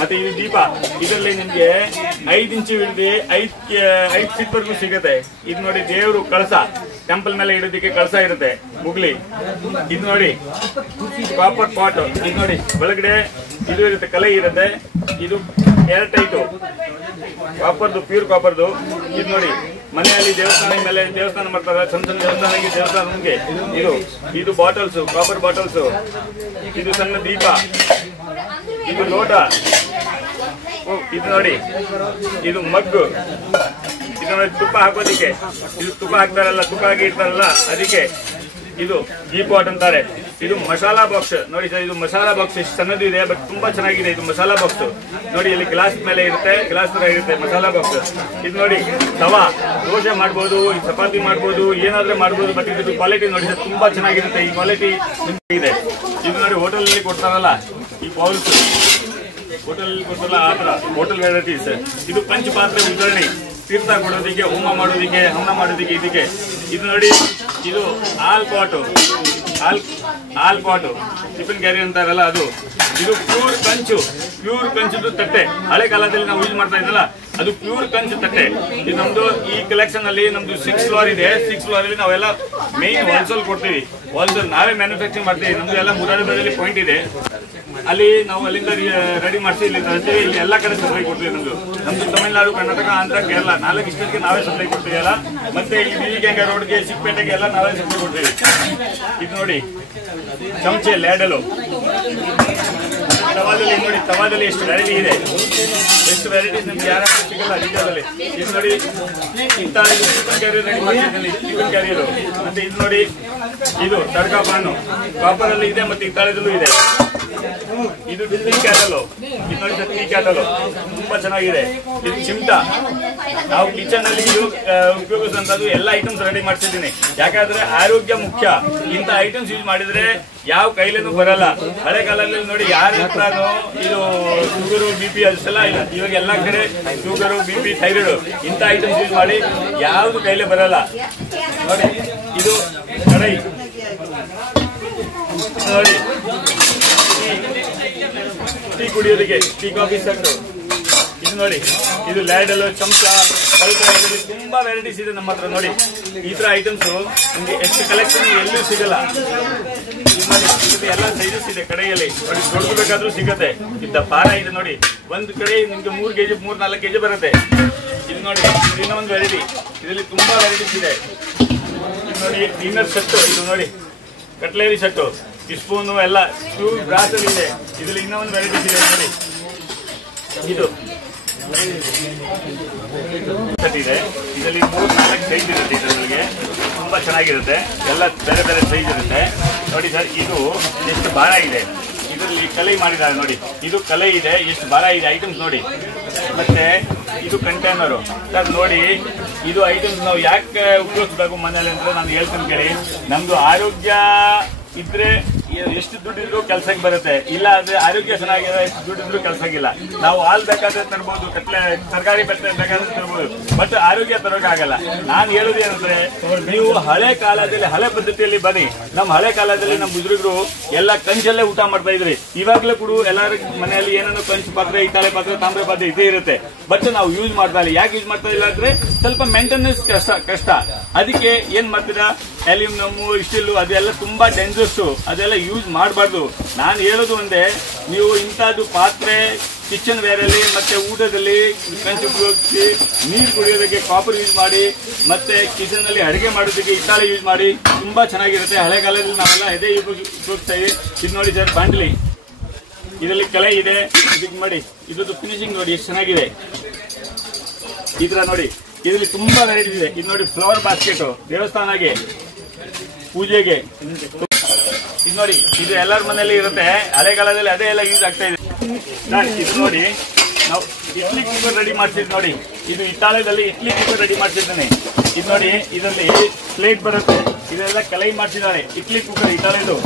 ಮತ್ತೆ ಇದು ದೀಪ. ಇದರಲ್ಲಿ ನಿಮ್ಗೆ 5 ಇಂಚು ಹಿಡಿದು 5 ಫೀಟ್ ವರೆಗೂ ಸಿಗುತ್ತೆ. ಇದು ನೋಡಿ ದೇವರು ಕಳಸ, ಟೆಂಪಲ್ ಮೇಲೆ ಇಡೋದಕ್ಕೆ ಕಳಸ ಇರುತ್ತೆ, ಮುಗ್ಲಿ. ಇದು ನೋಡಿ ಕಾಪರ್ ಪಾಟ್. ಇದು ನೋಡಿ ಒಳಗಡೆ ಇದು ಇರುತ್ತೆ, ಕಲೆ ಇರುತ್ತೆ. ಇದು ಏರ್ ಟೈಟು, ಕಾಪರ್ದು, ಪ್ಯೂರ್ ಕಾಪರ್ದು. ಇದು ನೋಡಿ ಮನೆಯಲ್ಲಿ ದೇವಸ್ಥಾನ ಮೇಲೆ ದೇವಸ್ಥಾನ ಮಾಡ್ತಾರೆ, ಸಣ್ಣ ದೇವಸ್ಥಾನಕ್ಕೆ. ಇದು ಬಾಟಲ್ಸ್, ಕಾಪರ್ ಬಾಟಲ್ಸ್. ಇದು ಸಣ್ಣ ದೀಪ. ಇದು ಲೋಟ. ಇದು ನೋಡಿ, ಇದು ಮಗ್ಗು. ಇದು ನೋಡಿ ತುಪ್ಪ ಹಾಕೋದಿಕ್ಕೆ. ಇದು ತುಪ್ಪ ಹಾಕ್ತಾರಲ್ಲ, ತುಪ್ಪ ಹಾಕಿ ಇಡ್ತಾರಲ್ಲ ಅದಕ್ಕೆ. ಇದು ಗೀ ಪಾಟ್ ಅಂತಾರೆ. ಇದು ಮಸಾಲಾ ಬಾಕ್ಸ್ ನೋಡಿ ಸರ್, ಇದು ಮಸಾಲಾ ಬಾಕ್ಸ್. ಎಷ್ಟು ಸಣ್ಣದು ಇದೆ, ಬಟ್ ತುಂಬಾ ಚೆನ್ನಾಗಿದೆ. ಇದು ಮಸಾಲಾ ಬಾಕ್ಸ್ ನೋಡಿ, ಇಲ್ಲಿ ಗ್ಲಾಸ್ ಮೇಲೆ ಇರುತ್ತೆ, ಗ್ಲಾಸ್ ತರ ಇರುತ್ತೆ ಮಸಾಲಾ ಬಾಕ್ಸ್. ಇದು ನೋಡಿ ತವಾ, ದೋಸೆ ಮಾಡ್ಬೋದು, ಚಪಾತಿ ಮಾಡ್ಬೋದು, ಏನಾದ್ರೂ ಮಾಡ್ಬೋದು. ಬಟ್ ಇದು ಕ್ವಾಲಿಟಿ ನೋಡಿ ಸರ್, ತುಂಬಾ ಚೆನ್ನಾಗಿರುತ್ತೆ. ಈ ಕ್ವಾಲಿಟಿ ಇದೆ. ಇದು ನೋಡಿ ಹೋಟೆಲ್ ಅಲ್ಲಿ ಕೊಡ್ತಾರಲ್ಲ ಈ ಬೌಲ್ಸ್, ಹೋಟೆಲ್ ಕೊಡ್ತಾರಲ್ಲ ಆ ತರ ಹೋಟೆಲ್ ವೆರೈಟೀಸ್. ಇದು ಪಂಚ ಪಾತ್ರೆ ಉದಾಹರಣೆ, ತೀರ್ಥ ಕೊಡೋದಿಕ್ಕೆ, ಹೋಮ ಮಾಡೋದಿಕ್ಕೆ, ಹವನ ಮಾಡೋದಿಕ್ಕೆ ಇದಕ್ಕೆ. ಇದು ನೋಡಿ, ಇದು ಹಾಲ್ ಪಾಟು, ಟಿಫಿನ್ ಕ್ಯಾರಿ ಅಂತಾರಲ್ಲ ಅದು. ಇದು ಪ್ಯೂರ್ ಪ್ಯೂರ್ ಕಂಚು ತಟ್ಟೆ. ಹಳೆ ಕಾಲದಲ್ಲಿ ನಾವು ಯೂಸ್ ಮಾಡ್ತಾ ಇದ್ದಲ್ಲ ಅದು ಪ್ಯೂರ್ ಕಂಚು ತಟ್ಟೆ. ಇದು ನಮ್ದು ಈ ಕಲೆಕ್ಷನ್ ಅಲ್ಲಿ ನಮ್ದು 6 ಫ್ಲೋರ್ ಇದೆ. 6 ಫ್ಲೋರ್ ಅಲ್ಲಿ ನಾವೆಲ್ಲ ಮೇನ್ ಹೋಲ್ಸೇಲ್ ಕೊಡ್ತೀವಿ. ಹೋಲ್ಸೇಲ್ ನಾವೇ ಮ್ಯಾನುಫ್ಯಾಕ್ಚರಿಂಗ್ ಮಾಡ್ತೀವಿ. ನಮ್ದು ಎಲ್ಲ ಮುರಾರಿಬಾದಲ್ಲಿ ಪಾಯಿಂಟ್ ಇದೆ, ಅಲ್ಲಿ ನಾವು ಅಲ್ಲಿಂದ ರೆಡಿ ಮಾಡಿಸಿ ಇಲ್ಲಿ ತರ್ತೀವಿ. ಇಲ್ಲಿ ಎಲ್ಲ ಕಡೆ ಸಪ್ಲೈ ಕೊಡ್ತೀವಿ. ನಮ್ದು ತಮಿಳುನಾಡು, ಕರ್ನಾಟಕ, ಆಂಧ್ರ, ಕೇರಳ 4 ಸ್ಟೇಟ್ಗೆ ನಾವೇ ಸಪ್ಲೈ ಕೊಡ್ತೀವಿ ಎಲ್ಲ. ಮತ್ತೆ ಈ ಬಿಳಿಗಂಗ ರೋಡ್ಗೆ, ಚಿಕ್ಕಪೇಟೆಗೆ ಎಲ್ಲ ನಾವೇ ಸಪ್ಲೈ ಕೊಡ್ತೀವಿ. ಇದು ನೋಡಿ ಚಮಚೆ ಲ್ಯಾಡಲು ತವಾದಲ್ಲಿ ನೋಡಿ, ತವಾದಲ್ಲಿ ಎಷ್ಟು ವೆರೈಟಿ ಇದೆ, ಎಷ್ಟು ವೆರೈಟೀಸ್ ನಮ್ಗೆ ಯಾರು ಸಿಗಲ್ಲ ಇಂಡಿಯಾದಲ್ಲಿ. ಇದು ನೋಡಿ ಇಂಥ ಚಿಕನ್ ಕ್ಯಾರಿಯರ್ ರೆಡಿ ಮಾಡ್ತಿದ್ದೀನಿ, ಚಿಕನ್ ಕ್ಯಾರಿಯರ್. ಮತ್ತೆ ಇದು ನೋಡಿ ಇದು ತಡ್ಕಾ ಬಾನು ಕಾಪರ್ ಅಲ್ಲಿ ಇದೆ, ಮತ್ತೆ ಹಿತ್ತಾಳೆದಲ್ಲೂ ಇದೆ. ಇದು ಟೀ ಕ್ಯಾಟಲು, ಇದು ನೋಡಿ ಟೀ ಕ್ಯಾಟಲು ತುಂಬಾ ಚೆನ್ನಾಗಿದೆ. ಇದು ಚಿಮ್ಟ, ನಾವು ಕಿಚನ್ ಅಲ್ಲಿ ಉಪಯೋಗಿಸುವಂತದ್ದು ಎಲ್ಲ ಐಟಮ್ಸ್ ರೆಡಿ ಮಾಡ್ತಿದ್ದೀನಿ. ಯಾಕಂದ್ರೆ ಆರೋಗ್ಯ ಮುಖ್ಯ. ಇಂಥ ಐಟಮ್ಸ್ ಯೂಸ್ ಮಾಡಿದ್ರೆ ಯಾವ ಕೈಲೇನೂ ಬರಲ್ಲ. ಹಳೆ ಕಾಲದಲ್ಲಿ ನೋಡಿ ಯಾರ ಹತ್ರನೂ ಇದು ಶುಗರು, BP ಅದೆಲ್ಲ ಇಲ್ಲ. ಇವಾಗ ಎಲ್ಲಾ ಕಡೆ ಶುಗರು, BP, ಥೈರಾಯ್ಡ್ ಇಂಥ ಐಟಮ್ಸ್ ಯೂಸ್ ಮಾಡಿ ಯಾವ್ದು ಕೈಲೇ ಬರಲ್ಲ. ನೋಡಿ ಇದು ಕಡೈ ನೋಡಿ, ಟೀ ಕುಡಿಯೋದಕ್ಕೆ, ಟೀ ಕಾಫಿ ಸೆಟ್. ಇದು ನೋಡಿ ಇದು ಲ್ಯಾಡಲ್, ಚಮಚ, ತುಂಬಾ ವೆರೈಟೀಸ್ ಇದೆ ನಮ್ಮ ಹತ್ರ. ನೋಡಿ ಈ ತರ ಐಟಮ್ಸ್ ನಿಮ್ಗೆ ಎಷ್ಟು ಕಲೆಕ್ಷನ್ ಎಲ್ಲೂ ಸಿಗಲ್ಲ. ಎಲ್ಲ ಸೈಜಸ್ ಇದೆ ಕಡೆಯಲ್ಲಿ. ನೋಡಿ ದೊಡ್ಡದು ಬೇಕಾದ್ರೂ ಸಿಗುತ್ತೆ. ಇದ್ದ ಪಾರ ಇದೆ ನೋಡಿ, ಒಂದು ಕಡೆ ನಿಮ್ಗೆ 3 kg 3-4 kg ಬರುತ್ತೆ. ಇದು ನೋಡಿ ಇದು ಇನ್ನೊಂದು ವೆರೈಟಿ. ಇದರಲ್ಲಿ ತುಂಬಾ ವೆರೈಟೀಸ್ ಇದೆ. ಇದು ನೋಡಿ ಡಿನ್ನರ್ ಸೆಟ್, ಇದು ನೋಡಿ ಕಟ್ಲೇರಿ ಸೆಟ್ಟು, ಸ್ಪೂನು ಎಲ್ಲ ಬ್ರಾಸ್ ಅಲ್ಲಿ ಇದೆ. ಇದರಲ್ಲಿ ಇನ್ನೊಂದು ವೆರೈಟೀಸ್ ಇದೆ ನೋಡಿ. ಇದು ಸೆಟ್ ಇದೆ. ಇದರಲ್ಲಿ 3-4 ಸೈಜ್ ಇರುತ್ತೆ. ಇದರೊಳಗೆ ತುಂಬಾ ಚೆನ್ನಾಗಿರುತ್ತೆ. ಎಲ್ಲ ಬೇರೆ ಬೇರೆ ಸೈಜ್ ಇರುತ್ತೆ. ನೋಡಿ ಸರ್, ಇದು ಎಷ್ಟು ಭಾರ ಇದೆ. ಇದರಲ್ಲಿ ಕಲೈ ಮಾಡಿದ್ದಾರೆ ನೋಡಿ, ಇದು ಕಲೈ ಇದೆ, ಎಷ್ಟು ಭಾರ ಇದೆ ಐಟಮ್ಸ್ ನೋಡಿ. ಮತ್ತೆ ಇದು ಕಂಟೈನರು ಸರ್. ನೋಡಿ ಇದು ಐಟಮ್ಸ್ ನಾವು ಯಾಕೆ ಉಪಯೋಗಿಸಬೇಕು ಮನೇಲಿ ಅಂದ್ರೆ ನಾನು ಹೇಳ್ತೀನಿ ಕೇಳಿ. ನಮ್ದು ಆರೋಗ್ಯ ಇದ್ರೆ ಎಷ್ಟು ದುಡ್ಡಿದ್ರು ಕೆಲ್ಸಕ್ಕೆ ಬರುತ್ತೆ. ಇಲ್ಲ ಅಂದ್ರೆ ಆರೋಗ್ಯ ಚೆನ್ನಾಗಿದೆ, ಎಷ್ಟು ದುಡ್ಡಿದ್ರು ಕೆಲ್ಸಕ್ಕಿಲ್ಲ. ನಾವು ಹಾಲ್ ಬೇಕಾದ್ರೆ ತರಬಹುದು, ತರಕಾರಿ ಬೇಕಾದ್ರೆ ತರಬಹುದು, ಬಟ್ ಆರೋಗ್ಯ ತರೋಕ್ಕಾಗಲ್ಲ. ನಾನು ಹೇಳೋದು ಏನಂದ್ರೆ, ನೀವು ಹಳೆ ಕಾಲದಲ್ಲಿ ಹಳೆ ಪದ್ಧತಿಯಲ್ಲಿ ಬನ್ನಿ. ನಮ್ಮ ಹಳೆ ಕಾಲದಲ್ಲಿ ನಮ್ಮ ಬುಜುರ್ಗರು ಎಲ್ಲ ಕಂಚಲ್ಲೇ ಊಟ ಮಾಡ್ತಾ ಇದ್ರಿ. ಇವಾಗ್ಲೂ ಕೂಡ ಎಲ್ಲರ ಮನೆಯಲ್ಲಿ ಏನೇನೋ ಕಂಚು ಪಾತ್ರೆ, ಹಿತ್ತಾಳೆ ಪಾತ್ರೆ, ತಾಮ್ರ ಪಾತ್ರೆ ಇದೇ ಇರುತ್ತೆ. ಬಟ್ ನಾವು ಯೂಸ್ ಮಾಡ್ತಾ ಇಲ್ಲ. ಯಾಕೆ ಯೂಸ್ ಮಾಡ್ತಾ ಇಲ್ಲ ಅಂದ್ರೆ ಸ್ವಲ್ಪ ಮೇಂಟೆನೆನ್ಸ್ ಕಷ್ಟ. ಅದಕ್ಕೆ ಏನ್ ಮಾಡ್ತೀರಾ, ಅಲ್ಯೂಮಿನಿಯಮ್, ಸ್ಟೀಲ್ ಅದೆಲ್ಲ ತುಂಬಾ ಡೇಂಜರಸ್, ಅದೆಲ್ಲ ಯೂಸ್ ಮಾಡಬಾರ್ದು. ನಾನು ಹೇಳೋದು ಒಂದೇ, ನೀವು ಇಂಥದ್ದು ಪಾತ್ರೆ, ಕಿಚನ್ ವೇರ್ ಅಲ್ಲಿ ಮತ್ತೆ ಊಟದಲ್ಲಿ ಕಂಚು ಉಪಯೋಗಿಸಿ, ನೀರು ಕುಡಿಯೋದಕ್ಕೆ ಕಾಪರ್ ಯೂಸ್ ಮಾಡಿ, ಮತ್ತೆ ಕಿಚನ್ ಅಲ್ಲಿ ಅಡಿಗೆ ಮಾಡೋದಕ್ಕೆ ಹಿತ್ತಾಳೆ ಯೂಸ್ ಮಾಡಿ. ತುಂಬಾ ಚೆನ್ನಾಗಿರುತ್ತೆ. ಹಳೆ ಕಾಲದಲ್ಲಿ ನಾವೆಲ್ಲ ಇದೇ ಉಪಯೋಗಿಸ್ತಾ ಇದ್ದೀವಿ. ಇದು ನೋಡಿ ಸರ್ ಬಾಂಡ್ಲಿ, ಇದರಲ್ಲಿ ಕಲೆ ಇದೆ. ಇದಕ್ಕೆ ಮಾಡಿ ಇದ್ರದ್ದು ಫಿನಿಶಿಂಗ್ ನೋಡಿ ಎಷ್ಟು ಚೆನ್ನಾಗಿದೆ. ಈ ತರ ನೋಡಿ ಇದರಲ್ಲಿ ತುಂಬಾ ವೆರೈಟಿ ಇದೆ. ಇದು ನೋಡಿ ಫ್ಲವರ್ ಬಾಸ್ಕೆಟ್, ದೇವಸ್ಥಾನಗೆ, ಪೂಜೆಗೆ. ಇದು ನೋಡಿ ಇದು ಎಲ್ಲರ ಮನೆಯಲ್ಲಿ ಇರುತ್ತೆ. ಹಳೆ ಕಾಲದಲ್ಲಿ ಅದೇ ಎಲ್ಲ ಯೂಸ್ ಆಗ್ತಾ ಇದೆ. ಇದು ನೋಡಿ ನಾವು ಇಡ್ಲಿ ಕುಕ್ಕರ್ ರೆಡಿ ಮಾಡ್ತಿದ್ ನೋಡಿ. ಇದು ಹಿತ್ತಾಳೆದಲ್ಲಿ ಇಡ್ಲಿ ಕುಕ್ಕರ್ ರೆಡಿ ಮಾಡ್ತಿದ್ದೇನೆ. ಇದು ನೋಡಿ ಇದರಲ್ಲಿ ಪ್ಲೇಟ್ ಬರುತ್ತೆ. ಇದೆಲ್ಲ ಕಲೈ ಮಾಡ್ತಿದ್ದಾರೆ. ಇಡ್ಲಿ ಕುಕ್ಕರ್ ಹಿತ್ತಾಳೆದು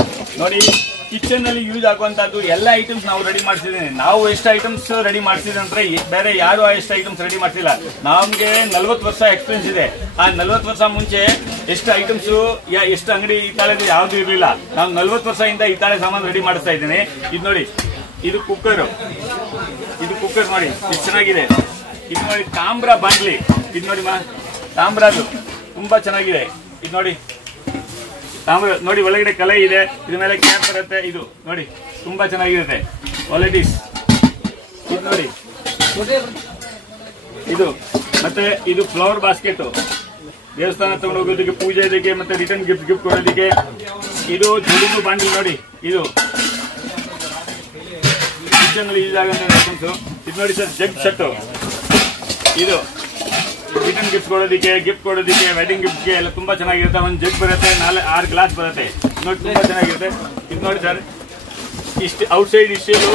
ನೋಡಿ. ಕಿಚನ್ ಅಲ್ಲಿ ಯೂಸ್ ಆಗುವಂತದ್ದು ಎಲ್ಲ ಐಟಮ್ಸ್ ನಾವು ರೆಡಿ ಮಾಡ್ತಿದ್ದೇನೆ. ನಾವು ಎಷ್ಟು ಐಟಮ್ಸ್ ರೆಡಿ ಮಾಡ್ತಿದ್ದೇವೆ ಅಂದ್ರೆ ಬೇರೆ ಯಾರು ಎಷ್ಟು ಐಟಮ್ಸ್ ರೆಡಿ ಮಾಡ್ತಿಲ್ಲ. ನಮ್ಗೆ 40 ವರ್ಷ ಎಕ್ಸ್ಪೀರಿಯನ್ಸ್ ಇದೆ. ಆ 40 ವರ್ಷ ಮುಂಚೆ ಎಷ್ಟು ಐಟಮ್ಸ್, ಎಷ್ಟು ಅಂಗಡಿ ಹಿತ್ತಾಳೆದು ಯಾವ್ದು ಇರಲಿಲ್ಲ. ನಾವು 40 ವರ್ಷದಿಂದ ಹಿತ್ತಾಳೆ ಸಾಮಾನು ರೆಡಿ ಮಾಡಿಸ್ತಾ ಇದ್ದೇನೆ. ಇದು ನೋಡಿ ಇದು ಕುಕ್ಕರ್, ಇದು ಕುಕ್ಕರ್ ನೋಡಿ ಎಷ್ಟು ಚೆನ್ನಾಗಿದೆ. ಇದು ನೋಡಿ ತಾಮ್ರ ಬಾಂಡ್ಲಿ, ಇದು ನೋಡಿ ತಾಮ್ರದು ತುಂಬಾ ಚೆನ್ನಾಗಿದೆ. ಇದು ನೋಡಿ ತಾಮ್ರ ನೋಡಿ, ಒಳಗಡೆ ಕಲೆ ಇದೆ, ಇದ್ರ ಮೇಲೆ ಕ್ಯಾಪ್ ಬರುತ್ತೆ. ಇದು ನೋಡಿ ತುಂಬಾ ಚೆನ್ನಾಗಿರುತ್ತೆ ಕ್ವಾಲಿಟೀಸ್. ಇದು ನೋಡಿ ಇದು, ಮತ್ತೆ ಇದು ಫ್ಲವರ್ ಬಾಸ್ಕೆಟ್, ದೇವಸ್ಥಾನ ತಗೊಂಡು ಹೋಗೋದಕ್ಕೆ, ಪೂಜೆ ಇದಕ್ಕೆ, ಮತ್ತೆ ರಿಟರ್ನ್ ಗಿಫ್ಟ್ ಕೊಡೋದಕ್ಕೆ. ಇದು ಜೋಡಿದು ಬಾಂಡ್ಲಿ ನೋಡಿ, ಇದು ಕಿಚನ್ ಅಲ್ಲಿ ಯೂಸ್ ಆಗುವಂತ ಐಟಮ್ಸ್. ಇದು ನೋಡಿ ಸರ್ ಜಗ್ ಸೆಟ್, ಇದು ರಿಟರ್ನ್ ಗಿಫ್ಟ್ ಕೊಡೋದಕ್ಕೆ, ವೆಡ್ಡಿಂಗ್ ಗಿಫ್ಟ್ಗೆ ಎಲ್ಲ ತುಂಬಾ ಚೆನ್ನಾಗಿರುತ್ತೆ. ಒಂದು ಜಗ್ ಬರುತ್ತೆ, 4-6 ಗ್ಲಾಸ್ ಬರುತ್ತೆ. ನೋಡಿ ತುಂಬಾ ಚೆನ್ನಾಗಿರುತ್ತೆ. ಇದು ನೋಡಿ ಸರ್ ಇಷ್ಟು ಔಟ್ಸೈಡ್ ಇಷ್ಟು,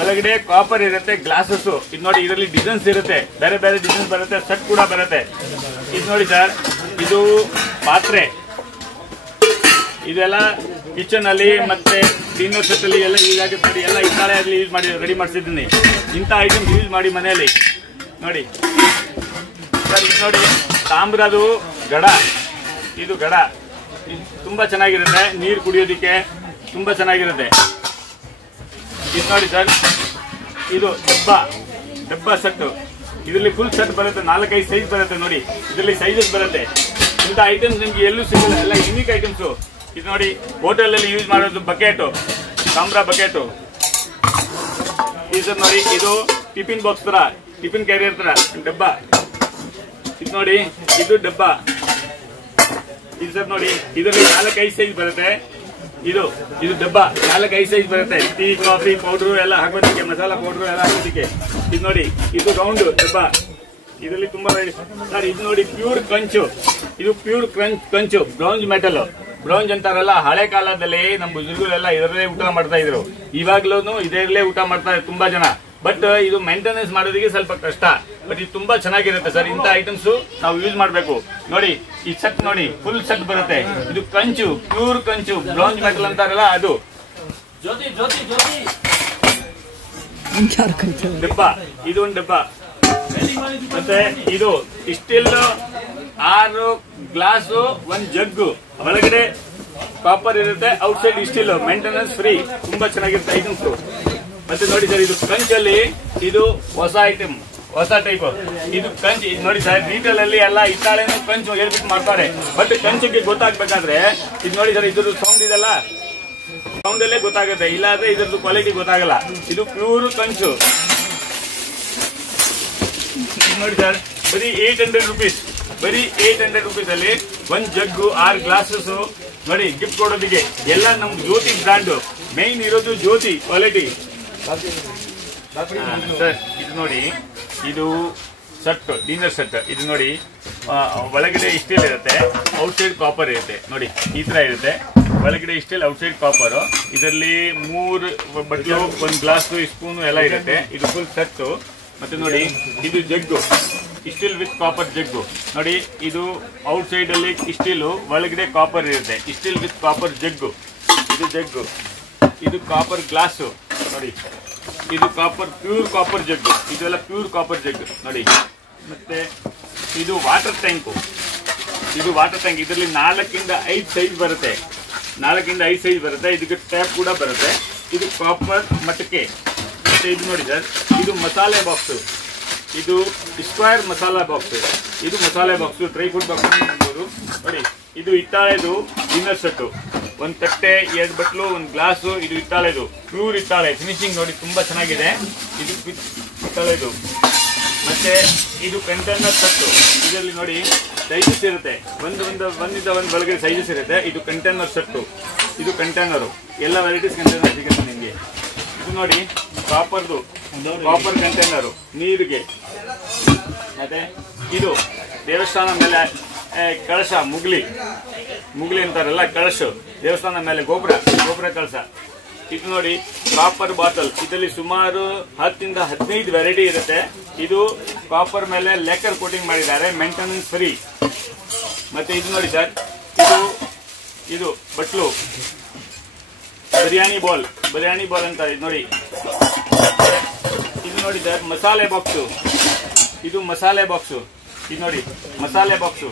ಒಳಗಡೆ ಕಾಪರ್ ಇರುತ್ತೆ, ಗ್ಲಾಸಸ್. ಇದು ನೋಡಿ ಇದರಲ್ಲಿ ಡಿಸೈನ್ಸ್ ಇರುತ್ತೆ, ಬೇರೆ ಬೇರೆ ಡಿಸೈನ್ಸ್ ಬರುತ್ತೆ, ಸೆಟ್ ಕೂಡ ಬರುತ್ತೆ. ಇದು ನೋಡಿ ಸರ್ ಇದು ಪಾತ್ರೆ, ಇದೆಲ್ಲ ಕಿಚನ್ ಅಲ್ಲಿ ಮತ್ತೆ ಡಿನ್ನರ್ ಸೆಟ್ ಅಲ್ಲಿ ಎಲ್ಲ ಯೂಸ್ ಆಗುತ್ತೆ ನೋಡಿ. ಎಲ್ಲ ಹಿತ್ತಾಳೆ ಆಗಲಿ ಯೂಸ್ ಮಾಡಿ ರೆಡಿ ಮಾಡಿಸಿದ್ದೀನಿ. ಇಂಥ ಐಟಮ್ಸ್ ಯೂಸ್ ಮಾಡಿ ಮನೆಯಲ್ಲಿ ನೋಡಿ ಸರ್. ಇದು ನೋಡಿ ತಾಮ್ರದು ಗಡ, ಇದು ಗಡ ತುಂಬಾ ಚೆನ್ನಾಗಿರುತ್ತೆ, ನೀರು ಕುಡಿಯೋದಿಕ್ಕೆ ತುಂಬಾ ಚೆನ್ನಾಗಿರುತ್ತೆ. ಇದು ನೋಡಿ ಸರ್ ಇದು ಡಬ್ಬ ಸೆಟ್. ಇದರಲ್ಲಿ ಫುಲ್ ಸೆಟ್ ಬರುತ್ತೆ, 4-5 ಸೈಜ್ ಬರುತ್ತೆ ನೋಡಿ. ಇದರಲ್ಲಿ ಸೈಜಸ್ ಬರುತ್ತೆ. ಇಂಥ ಐಟಮ್ಸ್ ನಿಮ್ಗೆ ಎಲ್ಲೂ ಸಿಗಲ್ಲ, ಎಲ್ಲ ಯೂನಿಕ್ ಐಟಮ್ಸು. ಇದು ನೋಡಿ, ಹೋಟೆಲ್ ಅಲ್ಲಿ ಯೂಸ್ ಮಾಡೋದು ಬಕೆಟು, ತಾಮ್ರ ಬಕೆಟು. ಇದು ನೋಡಿ, ಇದು ಟಿಫಿನ್ ಬಾಕ್ಸ್ ತರ, ಟಿಫಿನ್ ಕ್ಯಾರಿಯರ್ ತರ ಡಬ್ಬ. ಇದು ನೋಡಿ, ಇದು ಡಬ್ಬ. ಇದು ಸರ್ ನೋಡಿ, ಇದರಲ್ಲಿ 4-5 ಸೈಜ್ ಬರುತ್ತೆ. ಇದು ಡಬ್ಬ 4-5 ಸೈಜ್ ಬರುತ್ತೆ. ಟೀ ಕಾಫಿ ಪೌಡ್ರು ಎಲ್ಲ ಹಾಕೋದಕ್ಕೆ, ಮಸಾಲಾ ಪೌಡ್ರು ಎಲ್ಲ ಹಾಕೋದಕ್ಕೆ. ಇದು ನೋಡಿ, ಇದು ರೌಂಡ್ ಡಬ್ಬ. ಇದರಲ್ಲಿ ತುಂಬಾ ಸರ್. ಇದು ನೋಡಿ, ಪ್ಯೂರ್ ಕಂಚು. ಇದು ಪ್ಯೂರ್ ಕಂಚು, ಬ್ರೌಂಜ್ ಮೆಟಲ್. ಬ್ರೌಂಜ್ ಅಂತಾರಲ್ಲ, ಹಳೆ ಕಾಲದಲ್ಲಿ ನಮ್ಮ ಬುಜುರ್ಗರೆಲ್ಲ ಇದರಲ್ಲೇ ಊಟ ಮಾಡ್ತಾ ಇದ್ರು. ಇವಾಗ್ಲೂ ಇದರಲ್ಲೇ ಊಟ ಮಾಡ್ತಾರೆ ತುಂಬಾ ಜನ. ಬಟ್ ಇದು ಮೇಂಟೆನೆನ್ಸ್ ಮಾಡೋದಕ್ಕೆ ಸ್ವಲ್ಪ ಕಷ್ಟ. ಬಟ್ ಇದು ತುಂಬಾ ಚೆನ್ನಾಗಿರುತ್ತೆ ಸರ್. ಇಂಥ ಐಟಮ್ಸ್ ನಾವು ಯೂಸ್ ಮಾಡಬೇಕು. ನೋಡಿ, ಈ ಸೆಟ್ ನೋಡಿ, ಫುಲ್ ಸೆಟ್ ಬರುತ್ತೆ. ಇದು ಕಂಚು, ಪ್ಯೂರ್ ಕಂಚು, ಬ್ರೌಂಜ್ ಮೆಟಲ್ ಅಂತಾರಲ್ಲ ಅದು. ಡಬ್ಬ, ಇದು ಒಂದು ಡಬ್ಬ. ಮತ್ತೆ ಇದು ಸ್ಟೀಲ್ 6 ಗ್ಲಾಸು, 1 ಜಗ್ಗು. ಒಳಗಡೆ ಕಾಪರ್ ಇರುತ್ತೆ, ಔಟ್ಸೈಡ್ ಸ್ಟೀಲ್. Maintenance free. ತುಂಬಾ ಚೆನ್ನಾಗಿರುತ್ತೆ ಐಟಮ್ಸ್. ಮತ್ತೆ ನೋಡಿ ಸರ್, ಇದು ಕಂಚಲ್ಲಿ ಇದು ಹೊಸ ಐಟಮ್, ಹೊಸ ಟೈಪ್. ಇದು ಕಂಚು. ಇದು ನೋಡಿ ಸರ್, ರಿಟೇಲ್ ಅಲ್ಲಿ ಎಲ್ಲ ಇತ್ತಾಳೆನೂ ಕಂಚು ಹೇಳ್ಬಿಟ್ಟು ಮಾಡ್ತಾರೆ. ಬಟ್ ಕಂಚಿಗೆ ಗೊತ್ತಾಗ್ಬೇಕಾದ್ರೆ ಇದು ನೋಡಿ ಸರ್, ಇದ್ರದ್ದು ಸೌಂಡ್ ಇದೆಲ್ಲ, ಸೌಂಡ್ ಅಲ್ಲೇ ಗೊತ್ತಾಗುತ್ತೆ. ಇಲ್ಲಾಂದ್ರೆ ಇದ್ರದ್ದು ಕ್ವಾಲಿಟಿ ಗೊತ್ತಾಗಲ್ಲ. ಇದು ಪ್ಯೂರ್ ಕಂಚು. ನೋಡಿ ಸರ್, ಬರೀ 800 rupees. ಬರೀ 800 rupees ಅಲ್ಲಿ 1 ಜಗ್ಗು, 6 ಗ್ಲಾಸಸ್ ನೋಡಿ ಗಿಫ್ಟ್ ಕೊಡೋದಿಗೆ. ಎಲ್ಲ ನಮ್ ಜ್ಯೋತಿ ಬ್ರಾಂಡ್. ಮೇನ್ ಇರೋದು ಜ್ಯೋತಿ ಕ್ವಾಲಿಟಿ ಸರ್. ಇದು ನೋಡಿ, ಇದು ಸೆಟ್, ಡಿನ್ನರ್ ಸೆಟ್. ಇದು ನೋಡಿ, ಒಳಗಡೆ ಸ್ಟೀಲ್ ಇರುತ್ತೆ, ಔಟ್ಸೈಡ್ ಕಾಪರ್ ಇರುತ್ತೆ. ನೋಡಿ, ಈ ತರ ಇರುತ್ತೆ. ಒಳಗಡೆ ಸ್ಟೀಲ್, ಔಟ್ಸೈಡ್ ಕಾಪರ್. ಇದರಲ್ಲಿ 3 ಬಟ್ಲು, 1 ಗ್ಲಾಸ್, ಸ್ಪೂನು ಎಲ್ಲ ಇರುತ್ತೆ. ಇದು ಫುಲ್ ಸೆಟ್. ಮತ್ತೆ ನೋಡಿ, ಇದು ಜಗ್ಗು, ಸ್ಟೀಲ್ ವಿತ್ ಕಾಪರ್ ಜಗ್ಗು. ನೋಡಿ, ಇದು ಔಟ್ಸೈಡ್ ಅಲ್ಲಿ ಸ್ಟೀಲು, ಒಳಗಡೆ ಕಾಪರ್ ಇರುತ್ತೆ. ಸ್ಟೀಲ್ ವಿತ್ ಕಾಪರ್ ಜಗ್ಗು. ಇದು ಜಗ್ಗು. ಇದು ಕಾಪರ್ ಗ್ಲಾಸು. ನೋಡಿ, ಇದು ಕಾಪರ್, ಪ್ಯೂರ್ ಕಾಪರ್ ಜಗ್ಗು. ಇದೆಲ್ಲ ಪ್ಯೂರ್ ಕಾಪರ್ ಜಗ್ಗು ನೋಡಿ. ಮತ್ತೆ ಇದು ವಾಟರ್ ಟ್ಯಾಂಕು. ಇದು ವಾಟರ್ ಟ್ಯಾಂಕ್. ಇದರಲ್ಲಿ 4 ಇಂದ 5 ಸೈಜ್ ಬರುತ್ತೆ. 4 ಇಂದ 5 ಸೈಜ್ ಬರುತ್ತೆ. ಇದಕ್ಕೆ ಟ್ಯಾಪ್ ಕೂಡ ಬರುತ್ತೆ. ಇದು ಕಾಪರ್ ಮಟಕೆ. ಮತ್ತೆ ಇದು ನೋಡಿ ಸರ್, ಇದು ಮಸಾಲೆ ಬಾಕ್ಸ್. ಇದು ಸ್ಕ್ವೇರ್ ಮಸಾಲಾ ಬಾಕ್ಸ್. ಇದು ಮಸಾಲೆ ಬಾಕ್ಸ್, ಡ್ರೈ ಫ್ರೂಟ್ ಬಾಕ್ಸ್ ನೋಡ್ಬೋದು. ನೋಡಿ, ಇದು ಹಿತ್ತಾಳೆದು ಡಿನ್ನರ್ ಸೆಟ್ಟು. 1 ತಟ್ಟೆ, 2 ಬಟ್ಲು, 1 ಗ್ಲಾಸು. ಇದು ಹಿತ್ತಾಳೆದು, ಪ್ಯೂರ್ ಹಿತ್ತಾಳೆ. ಫಿನಿಶಿಂಗ್ ನೋಡಿ ತುಂಬಾ ಚೆನ್ನಾಗಿದೆ. ಇದು ಹಿತ್ತಾಳೆದು. ಮತ್ತೆ ಇದು ಕಂಟೈನರ್ ಸೆಟ್ಟು. ಇದರಲ್ಲಿ ನೋಡಿ ಸೈಜಸ್ ಇರುತ್ತೆ. ಒಂದಿಂದ ಒಂದು ಒಳಗಡೆ ಸೈಜಸ್ ಇರುತ್ತೆ. ಇದು ಕಂಟೈನರ್ ಸೆಟ್ಟು. ಇದು ಕಂಟೈನರು. ಎಲ್ಲ ವೆರೈಟೀಸ್ ಕಂಟೈನರ್ ಸಿಗುತ್ತೆ ನಿಮಗೆ. ಇದು ನೋಡಿ, ಕಾಪರ್ದು, ಕಾಪರ್ ಕಂಟೈನರು ನೀರಿಗೆ. ಮತ್ತೆ ಇದು ದೇವಸ್ಥಾನ ಮೇಲೆ ಕಳಶ, ಮುಗ್ಲಿ ಅಂತಾರಲ್ಲ, ಕಳಶ. ದೇವಸ್ಥಾನ ಮೇಲೆ ಗೋಪುರ ಕಳಶ. ಇದು ನೋಡಿ, ಕಾಪರ್ ಬಾಟಲ್. ಇದರಲ್ಲಿ ಸುಮಾರು 10 ಇಂದ 15 ವೆರೈಟಿ ಇರುತ್ತೆ. ಇದು ಕಾಪರ್ ಮೇಲೆ ಲೇಕರ್ ಕೋಟಿಂಗ್ ಮಾಡಿದ್ದಾರೆ, ಮೇಂಟೆನೆನ್ಸ್ ಫ್ರೀ. ಮತ್ತೆ ಇದು ನೋಡಿ ಸರ್, ಇದು ಬಟ್ಲು, ಬಿರಿಯಾನಿ ಬಾಲ್ ಅಂತ. ಇದು ನೋಡಿ, ಇದು ನೋಡಿ ಸರ್, ಮಸಾಲೆ ಬಾಕ್ಸು. ಇದು ಮಸಾಲೆ ಬಾಕ್ಸು. ಇದು ನೋಡಿ, ಮಸಾಲೆ ಬಾಕ್ಸು.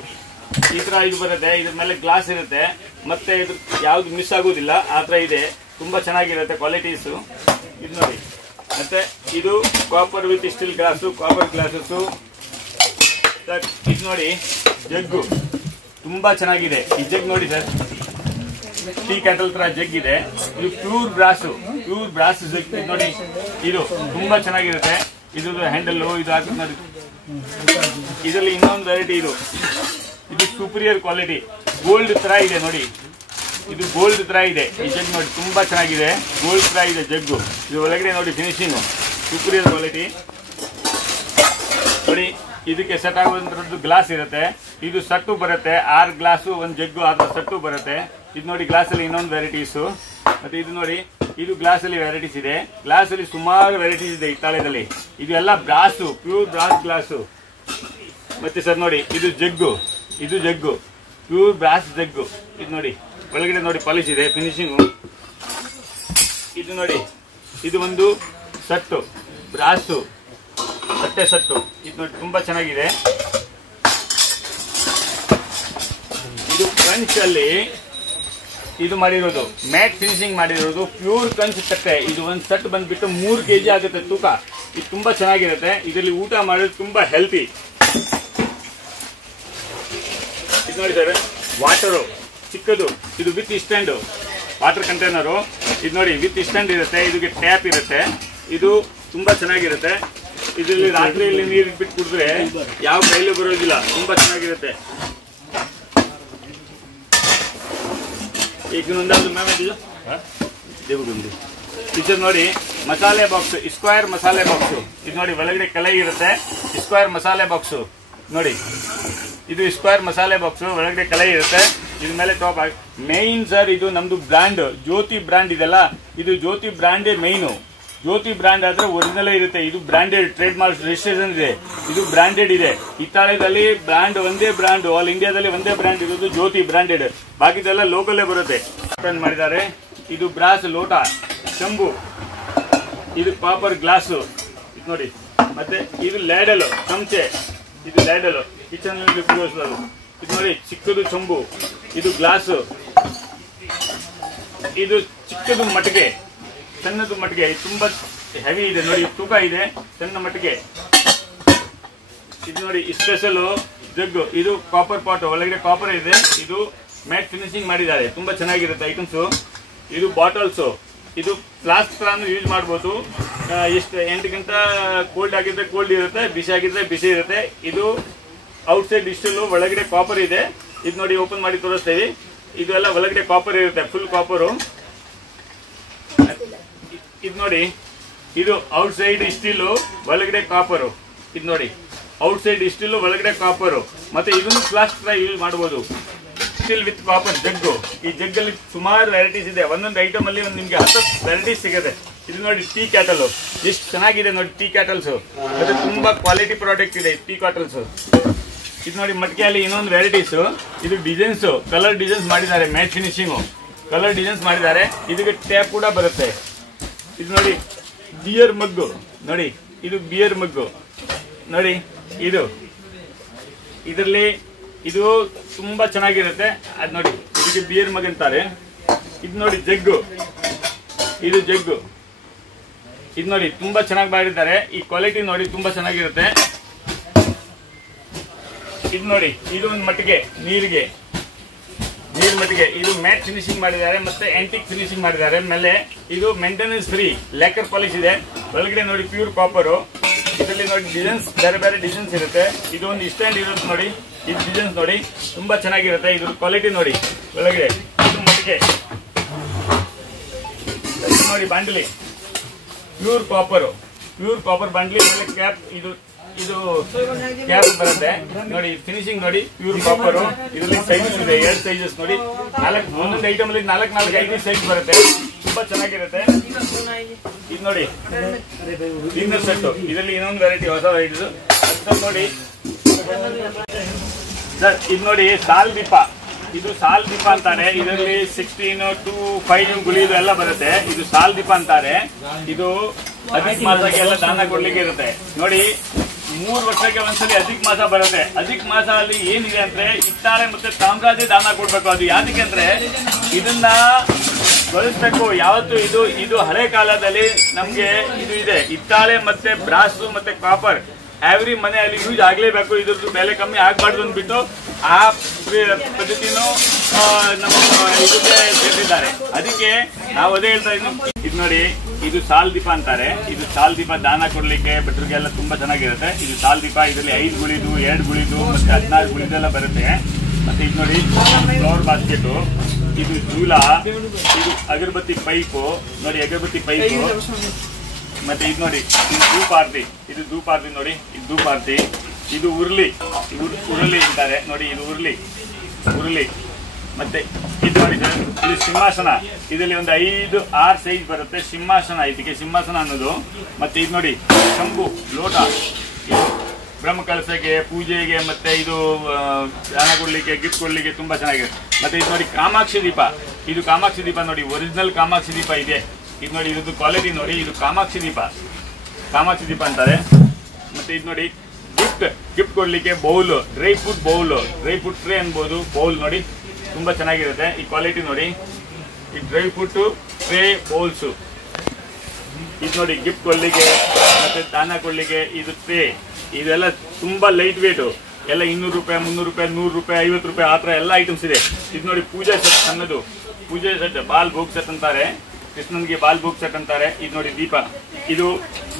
ಈ ತರ ಇದು ಬರುತ್ತೆ. ಇದ್ರ ಮೇಲೆ ಗ್ಲಾಸ್ ಇರುತ್ತೆ. ಮತ್ತೆ ಇದು ಯಾವ್ದು ಮಿಸ್ ಆಗೋದಿಲ್ಲ, ಆ ತರ ಇದೆ. ತುಂಬಾ ಚೆನ್ನಾಗಿರುತ್ತೆ ಕ್ವಾಲಿಟೀಸ್. ಇದು ನೋಡಿ. ಮತ್ತೆ ಇದು copper with steel glass, copper glasses. ಇದು ನೋಡಿ, ಜಗ್ಗು ತುಂಬಾ ಚೆನ್ನಾಗಿದೆ. ಈ ಜಗ್ ನೋಡಿ ಸರ್, ಟೀ ಕ್ಯಾಟಲ್ ತರ ಜಗ್ ಇದೆ. ಇದು ಪ್ಯೂರ್ ಬ್ರಾಸ್ ಜಗ್. ನೋಡಿ, ಇದು ತುಂಬಾ ಚೆನ್ನಾಗಿರುತ್ತೆ. ಇದು ಹ್ಯಾಂಡಲ್ ಇದು ಹಾಕಿ ನೋಡಿ. ಇದರಲ್ಲಿ ಇನ್ನೊಂದು ವೆರೈಟಿ. ಇದು ಸುಪೀರಿಯರ್ ಕ್ವಾಲಿಟಿ, ಗೋಲ್ಡ್ ತರ ಇದೆ ನೋಡಿ. ಇದು ಗೋಲ್ಡ್ ತರ ಇದೆ. ಈ ಜಗ್ ನೋಡಿ ತುಂಬಾ ಚೆನ್ನಾಗಿದೆ, ಗೋಲ್ಡ್ ತರ ಇದೆ ಜಗ್ಗು. ಇದು ಒಳಗಡೆ ನೋಡಿ ಫಿನಿಶಿಂಗ್, ಸುಪೀರಿಯರ್ ಕ್ವಾಲಿಟಿ ನೋಡಿ. ಇದಕ್ಕೆ ಸೆಟ್ ಆಗುವಂತದ್ದು ಗ್ಲಾಸ್ ಇರುತ್ತೆ. ಇದು ಸೆಟ್ಟು ಬರುತ್ತೆ, 6 ಗ್ಲಾಸು, 1 ಜಗ್ಗು, ಆ ಸೆಟ್ಟು ಬರುತ್ತೆ. ಇದು ನೋಡಿ, ಗ್ಲಾಸ್ ಅಲ್ಲಿ ಇನ್ನೊಂದು ವೆರೈಟೀಸು. ಮತ್ತೆ ಇದು ನೋಡಿ, ಇದು ಗ್ಲಾಸ್ ಅಲ್ಲಿ ವೆರೈಟೀಸ್ ಇದೆ. ಗ್ಲಾಸ್ ಅಲ್ಲಿ ಸುಮಾರು ವೆರೈಟೀಸ್ ಇದೆ ಹಿತ್ತಾಳೆದಲ್ಲಿ. ಇದು ಎಲ್ಲ ಬ್ರಾಸು, ಪ್ಯೂರ್ ಬ್ರಾಸ್ ಗ್ಲಾಸು. ಮತ್ತೆ ಸರ್ ನೋಡಿ, ಇದು ಜಗ್ಗು, ಪ್ಯೂರ್ ಬ್ರಾಸ್ ಜಗ್ಗು. ಇದು ನೋಡಿ, ಒಳಗಡೆ ನೋಡಿ ಪಾಲಿಶ್ ಇದೆ, ಫಿನಿಶಿಂಗು. ಇದು ನೋಡಿ, ಇದು ಒಂದು ಸೆಟ್ಟು, ಬ್ರಾಸು ತಟ್ಟೆ ಸೆಟ್ಟು. ಇದು ನೋಡಿ ತುಂಬಾ ಚೆನ್ನಾಗಿದೆ. ಇದು ಫ್ರೆಂಚ್ ಅಲ್ಲಿ ಇದು ಮಾಡಿರೋದು ಮ್ಯಾಟ್ ಫಿನಿಶಿಂಗ್ ಮಾಡಿರೋದು ಪ್ಯೂರ್ ಕಂಚು ತಟ್ಟೆ. ಇದು ಒಂದು ಸೆಟ್ ಬಂದ್ಬಿಟ್ಟು 3 kg ಆಗುತ್ತೆ ತೂಕ. ಇದು ತುಂಬಾ ಚೆನ್ನಾಗಿರುತ್ತೆ. ಇದರಲ್ಲಿ ಊಟ ಮಾಡೋದು ತುಂಬಾ ಹೆಲ್ತಿ. ಇದು ನೋಡಿ ಸರ್, ವಾಟರು ಚಿಕ್ಕದು, ಇದು ವಿತ್ ಸ್ಟ್ಯಾಂಡು ವಾಟರ್ ಕಂಟೈನರು. ಇದು ನೋಡಿ ವಿತ್ ಸ್ಟ್ಯಾಂಡ್ ಇರುತ್ತೆ, ಇದಕ್ಕೆ ಟ್ಯಾಪ್ ಇರುತ್ತೆ. ಇದು ತುಂಬಾ ಚೆನ್ನಾಗಿರುತ್ತೆ. ಇದರಲ್ಲಿ ರಾತ್ರಿಯಲ್ಲಿ ನೀರು ಬಿಟ್ಟು ಕುಡಿದ್ರೆ ಯಾವ ಕೈಲೂ ಬರೋದಿಲ್ಲ, ತುಂಬಾ ಚೆನ್ನಾಗಿರುತ್ತೆ. ಈಗ ಒಂದಾದ್ರು ಇದು ನೋಡಿ ಮಸಾಲೆ ಬಾಕ್ಸ್, ಸ್ಕ್ವೇರ್ ಮಸಾಲೆ ಬಾಕ್ಸ್. ಇದು ನೋಡಿ ಒಳಗಡೆ ಕಲೈ ಇರುತ್ತೆ, ಸ್ಕ್ವೇರ್ ಮಸಾಲೆ ಬಾಕ್ಸ್ ನೋಡಿ. ಇದು ಸ್ಕ್ವೇರ್ ಮಸಾಲೆ ಬಾಕ್ಸ್, ಒಳಗಡೆ ಕಲೈ ಇರುತ್ತೆ. ಇದ್ರ ಮೇಲೆ ಟಾಪ್ ಮೇನ್ ಸರ್, ಇದು ನಮ್ದು ಬ್ರ್ಯಾಂಡ್ ಜ್ಯೋತಿ ಬ್ರ್ಯಾಂಡ್ ಇದೆಲ್ಲ, ಇದು ಜ್ಯೋತಿ ಬ್ರ್ಯಾಂಡೇ ಮೈನು. ಜ್ಯೋತಿ ಬ್ರ್ಯಾಂಡ್ ಆದ್ರೆ ಒರಿಜಿನಲ್ ಇರುತ್ತೆ. ಇದು ಬ್ರಾಂಡೆಡ್ ಟ್ರೇಡ್ ಮಾರ್ಕ್ ರಿಜಿಸ್ಟ್ರೇಷನ್ ಇದೆ, ಇದು ಬ್ರಾಂಡೆಡ್ ಇದೆ. ಇತಾಲಿಯಲ್ಲಿ ಬ್ರ್ಯಾಂಡ್ ಒಂದೇ ಬ್ರ್ಯಾಂಡ್, ಆಲ್ ಇಂಡಿಯಾದಲ್ಲಿ ಒಂದೇ ಬ್ರ್ಯಾಂಡ್ ಇರೋದು ಜ್ಯೋತಿ ಬ್ರಾಂಡೆಡ್. ಬಾಕಿದೆಲ್ಲ ಲೋಕಲ್ಲೇ ಬರುತ್ತೆ. ಮಾಡಿದ್ದಾರೆ. ಇದು ಬ್ರಾಸ್ ಲೋಟ, ಚಂಬು, ಇದು ಕಾಪರ್ ಗ್ಲಾಸ್ ಇದು ನೋಡಿ. ಮತ್ತೆ ಇದು ಲ್ಯಾಡಲ್ ಚಮಚೆ, ಇದು ಲ್ಯಾಡಲ್ ಕಿಚನ್ ಉಪಯೋಗಿಸೋದು. ಇದು ನೋಡಿ ಚಿಕ್ಕದು ಚಂಬು, ಇದು ಗ್ಲಾಸ್. ಇದು ಚಿಕ್ಕದು ಮಟ್ಟಿಗೆ, ಸಣ್ಣದು ಮಟ್ಟಿಗೆ, ತುಂಬಾ ಹೆವಿ ಇದೆ ನೋಡಿ, ತೂಕ ಇದೆ, ಸಣ್ಣ ಮಟ್ಟಿಗೆ. ಇದು ನೋಡಿ ಸ್ಪೆಷಲ್ ಜಗ್, ಇದು ಕಾಪರ್ ಪಾಟ್, ಒಳಗಡೆ ಕಾಪರ್ ಇದೆ. ಇದು ಮ್ಯಾಟ್ ಫಿನಿಶಿಂಗ್ ಮಾಡಿದ್ದಾರೆ, ತುಂಬಾ ಚೆನ್ನಾಗಿರುತ್ತೆ ಐಟಮ್ಸ್. ಇದು ಬಾಟಲ್ಸ್, ಇದು ಫ್ಲಾಸ್ಕ್ ಯೂಸ್ ಮಾಡಬಹುದು. ಎಷ್ಟು 8 ಗಂಟೆ ಕೋಲ್ಡ್ ಆಗಿದ್ರೆ ಕೋಲ್ಡ್ ಇರುತ್ತೆ, ಬಿಸಿ ಆಗಿದ್ರೆ ಬಿಸಿ ಇರುತ್ತೆ. ಇದು ಔಟ್ಸೈಡ್ ಡಿಸ್ಟಲ್, ಒಳಗಡೆ ಕಾಪರ್ ಇದೆ. ಇದು ನೋಡಿ ಓಪನ್ ಮಾಡಿ ತೋರಿಸ್ತೇವೆ. ಇದು ಎಲ್ಲ ಒಳಗಡೆ ಕಾಪರ್ ಇರುತ್ತೆ, ಫುಲ್ ಕಾಪರು. ಇದು ನೋಡಿ, ಇದು ಔಟ್ಸೈಡ್ ಸ್ಟೀಲು, ಒಳಗಡೆ ಕಾಪರು. ಇದು ನೋಡಿ ಔಟ್ಸೈಡ್ ಸ್ಟೀಲು, ಒಳಗಡೆ ಕಾಪರು. ಮತ್ತೆ ಇದನ್ನು ಫ್ಲಾಸ್ಕ್ ಯೂಸ್ ಮಾಡಬಹುದು. ಸ್ಟೀಲ್ ವಿತ್ ಕಾಪರ್ ಜಗ್ಗು. ಈ ಜಗ್ಗಲ್ಲಿ ಸುಮಾರು ವೆರೈಟೀಸ್ ಇದೆ. ಒಂದೊಂದು ಐಟಮ್ ಅಲ್ಲಿ ನಿಮ್ಗೆ 10 ವೆರೈಟೀಸ್ ಸಿಗುತ್ತೆ. ಇದು ನೋಡಿ ಟೀ ಕ್ಯಾಟಲ್, ಎಷ್ಟು ಚೆನ್ನಾಗಿದೆ ನೋಡಿ ಟೀ ಕ್ಯಾಟಲ್ಸ್. ಮತ್ತೆ ತುಂಬಾ ಕ್ವಾಲಿಟಿ ಪ್ರಾಡಕ್ಟ್ ಇದೆ ಟೀ ಕ್ಯಾಟಲ್ಸ್. ಇದು ನೋಡಿ ಮಟ್ಕೆಯಲ್ಲಿ ಇನ್ನೊಂದು ವೆರೈಟೀಸ್. ಇದು ಡಿಸೈನ್ಸ್, ಕಲರ್ ಡಿಸೈನ್ಸ್ ಮಾಡಿದ್ದಾರೆ, ಮ್ಯಾಟ್ ಫಿನಿಶಿಂಗು ಕಲರ್ ಡಿಸೈನ್ಸ್ ಮಾಡಿದ್ದಾರೆ. ಇದಕ್ಕೆ ಟ್ಯಾಪ್ ಕೂಡ ಬರುತ್ತೆ. ಇದು ನೋಡಿ ಬಿಯರ್ ಮಗ್ಗು ನೋಡಿ, ಇದು ಬಿಯರ್ ಮಗ್ಗು ನೋಡಿ. ಇದು ಇದರಲ್ಲಿ ಇದು ತುಂಬಾ ಚೆನ್ನಾಗಿರುತ್ತೆ. ಅದ್ ನೋಡಿ ಇದಕ್ಕೆ ಬಿಯರ್ ಮಗ್ ಅಂತಾರೆ. ಇದು ನೋಡಿ ಜಗ್ಗು, ಇದು ಜಗ್ಗು. ಇದು ನೋಡಿ ತುಂಬಾ ಚೆನ್ನಾಗಿ ಮಾಡಿದ್ದಾರೆ. ಈ ಕ್ವಾಲಿಟಿ ನೋಡಿ ತುಂಬಾ ಚೆನ್ನಾಗಿರುತ್ತೆ. ಇದು ನೋಡಿ, ಇದು ಒಂದು ಮಟ್ಟಿಗೆ ನೀರು ಮಟ್ಟಿಗೆ. ಇದು ಮ್ಯಾಟ್ ಫಿನಿಶಿಂಗ್ ಮಾಡಿದ್ದಾರೆ, ಮತ್ತೆ ಆಂಟಿಕ್ ಫಿನಿಶಿಂಗ್ ಮಾಡಿದ್ದಾರೆ. ಆಮೇಲೆ ಇದು ಮೇಂಟೆನೆನ್ಸ್ ಫ್ರೀ ಲ್ಯಾಕರ್ ಪಾಲಿಶ್ ಇದೆ. ಒಳಗಡೆ ನೋಡಿ ಪ್ಯೂರ್ ಕಾಪರು. ಇದರಲ್ಲಿ ನೋಡಿ ಡಿಸೈನ್ಸ್, ಬೇರೆ ಬೇರೆ ಡಿಸೈನ್ಸ್ ಇರುತ್ತೆ. ಇದು ಒಂದು ಸ್ಟ್ಯಾಂಡ್ ಇರುತ್ತೆ ನೋಡಿ, ಇದು ಡಿಸೈನ್ಸ್ ನೋಡಿ ತುಂಬಾ ಚೆನ್ನಾಗಿರುತ್ತೆ. ಇದ್ರ ಕ್ವಾಲಿಟಿ ನೋಡಿ ಒಳಗಡೆ. ಇದು ಮಟ್ಟಿಗೆ ನೋಡಿ, ಬಾಂಡ್ಲಿ ಪ್ಯೂರ್ ಕಾಪರ್ ಬಾಂಡ್ಲಿ. ಮೇಲೆ ಕ್ಯಾಪ್, ಇದು ಕ್ಯಾಪ್ ಬರುತ್ತೆ ನೋಡಿ. ಫಿನಿಶಿಂಗ್ ನೋಡಿ ಪ್ಯೂರ್ ಕಾಪರ್. ಇದರಲ್ಲಿ ಸೈಜಸ್ ಇದೆ, 2 ಸೈಜಸ್ ನೋಡಿ. ಒಂದೊಂದು ಐಟಮ್ ಅಲ್ಲಿ 4-5 ಸೈಜ್ ಬರುತ್ತೆ, ತುಂಬಾ ಚೆನ್ನಾಗಿರುತ್ತೆ. ಇದು ನೋಡಿ ಡಿನ್ನರ್ ಸೆಟ್. ಇದರಲ್ಲಿ ಇನ್ನೊಂದು ವೆರೈಟಿ ಹೊಸ ವೆರೈಟೀಸ್ ನೋಡಿ ಸರ್. ಇದು ನೋಡಿ ಸಾಲ್ ದೀಪ, ಇದು ಸಾಲ್ ದೀಪ ಅಂತಾರೆ. ಇದರಲ್ಲಿ 16 to 5 ಗುಳಿದು ಎಲ್ಲ ಬರುತ್ತೆ. ಇದು ಸಾಲ್ ದೀಪ ಅಂತಾರೆ. ಇದು ಅಧಿಕ ಮಾಸಕ್ಕೆ ಎಲ್ಲ ದಾನ ಕೊಡ್ಲಿಕ್ಕೆ ಇರುತ್ತೆ ನೋಡಿ. 3 ವರ್ಷಕ್ಕೆ ಒಂದ್ಸಲಿ ಅಧಿಕ ಮಾಸ ಬರುತ್ತೆ. ಅಧಿಕ ಮಾಸ ಅಲ್ಲಿ ಏನಿದೆ ಅಂದ್ರೆ ಹಿತ್ತಾಳೆ ಮತ್ತೆ ತಾಮ್ರಾದಿ ದಾನ ಕೊಡ್ಬೇಕು. ಅದು ಯಾದಕ್ಕೆ ಅಂದ್ರೆ ಇದನ್ನ ಬಳಸಬೇಕು ಯಾವತ್ತು. ಇದು ಹಳೆ ಕಾಲದಲ್ಲಿ ನಮ್ಗೆ ಇದು ಇದೆ, ಹಿತ್ತಾಳೆ ಮತ್ತೆ ಬ್ರಾಸ್ ಮತ್ತೆ ಕಾಪರ್ ಎವ್ರಿ ಮನೆಯಲ್ಲಿ ಯೂಸ್ ಆಗ್ಲೇಬೇಕು. ಇದ್ರದ್ದು ಬೆಲೆ ಕಮ್ಮಿ ಆಗ್ಬಾರ್ದು ಅಂದ್ಬಿಟ್ಟು ಆ ಪದ್ಧತಿನೂ ನಮ್ಮ ಇದಕ್ಕೆ ಸೇರಿಸಿದ್ದಾರೆ. ಅದಕ್ಕೆ ನಾವು ಅದೇ ಹೇಳ್ತಾ ಇದ್ದೀವಿ. ಇದು ನೋಡಿ, ಇದು ಸಾಲ್ ದೀಪ ಅಂತಾರೆ. ಇದು ಸಾಲ್ ದೀಪ ದಾನ ಕೊಡ್ಲಿಕ್ಕೆ ಭಟ್ರಿಗೆಲ್ಲ ತುಂಬಾ ಚೆನ್ನಾಗಿರುತ್ತೆ. ಇದು ಸಾಲ್ ದೀಪ. ಇದರಲ್ಲಿ 5 ಗುಳಿದು, 2 ಗುಳಿದು ಮತ್ತೆ 16 ಗುಳಿದೆಲ್ಲ ಬರುತ್ತೆ. ಮತ್ತೆ ಇದು ನೋಡಿ ಫ್ಲವರ್ ಬಾಸ್ಕೆಟ್, ಇದು ಜೂಲ, ಇದು ಅಗರಬತ್ತಿ ಪೈಪು ನೋಡಿ, ಅಗರಬತ್ತಿ ಪೈಪು. ಮತ್ತೆ ಇದು ನೋಡಿ, ಇದು ಧೂಪ ಆರ್ತಿ ನೋಡಿ, ಇದು ಧೂಪ ಆರ್ತಿ. ಇದು ಉರುಳಿ ಅಂತಾರೆ ನೋಡಿ, ಇದು ಉರುಳಿ. ಮತ್ತೆ ಇದು ನೋಡಿ ಸರ್, ಇದು ಸಿಂಹಾಸನ. ಇದರಲ್ಲಿ ಒಂದು 5-6 ಸೈಜ್ ಬರುತ್ತೆ ಸಿಂಹಾಸನ. ಇದಕ್ಕೆ ಸಿಂಹಾಸನ ಅನ್ನೋದು. ಮತ್ತೆ ಇದು ನೋಡಿ ಚಂಬು, ಲೋಟ, ಇದು ಬ್ರಹ್ಮಕಲಸಕ್ಕೆ, ಪೂಜೆಗೆ, ಮತ್ತೆ ಇದು ದಾನ ಕೊಡ್ಲಿಕ್ಕೆ, ಗಿಫ್ಟ್ ಕೊಡ್ಲಿಕ್ಕೆ ತುಂಬಾ ಚೆನ್ನಾಗಿದೆ. ಮತ್ತೆ ಇದು ನೋಡಿ ಕಾಮಾಕ್ಷಿ ದೀಪ. ಇದು ಕಾಮಾಕ್ಷಿ ದೀಪ ನೋಡಿ, ಒರಿಜಿನಲ್ ಕಾಮಾಕ್ಷಿ ದೀಪ ಇದೆ. ಇದು ನೋಡಿ, ಇದ್ರದ್ದು ಕ್ವಾಲಿಟಿ ನೋಡಿ. ಇದು ಕಾಮಾಕ್ಷಿ ದೀಪ ಅಂತಾರೆ. ಮತ್ತೆ ಇದು ನೋಡಿ ಗಿಫ್ಟ್ ಕೊಡ್ಲಿಕ್ಕೆ ಬೌಲ್, ಡ್ರೈ ಫ್ರೂಟ್ ಟ್ರೇ ಅನ್ಬೋದು. ಬೌಲ್ ನೋಡಿ ತುಂಬಾ ಚೆನ್ನಾಗಿರುತ್ತೆ. ಈ ಕ್ವಾಲಿಟಿ ನೋಡಿ. ಈ ಡ್ರೈ ಫ್ರೂಟ್ ಟ್ರೇ ಬೌಲ್ಸ್. ಇದು ನೋಡಿ ಗಿಫ್ಟ್ ಕೊಡ್ಲಿಕ್ಕೆ ಮತ್ತೆ ದಾನ ಕೊಡ್ಲಿಕ್ಕೆ ಇದು ಟ್ರೇ. ಇದೆಲ್ಲ ತುಂಬಾ ಲೈಟ್ ವೇಟ್, ಎಲ್ಲ 200 ರೂಪಾಯಿ, 300 ರೂಪಾಯಿ, 100 ರೂಪಾಯಿ, 50 ರೂಪಾಯಿ ಆ ಥರ ಎಲ್ಲ ಐಟಮ್ಸ್ ಇದೆ. ಇದು ನೋಡಿ ಪೂಜಾ ಸೆಟ್, ಸಣ್ಣದು ಪೂಜಾ ಸೆಟ್, ಬಾಲ್ ಭೋಗ್ ಸೆಟ್ ಅಂತಾರೆ, ಕೃಷ್ಣನ್ಗೆ ಬಾಲ್ ಭೋಗ್ ಸೆಟ್ ಅಂತಾರೆ. ಇದು ನೋಡಿ ದೀಪ, ಇದು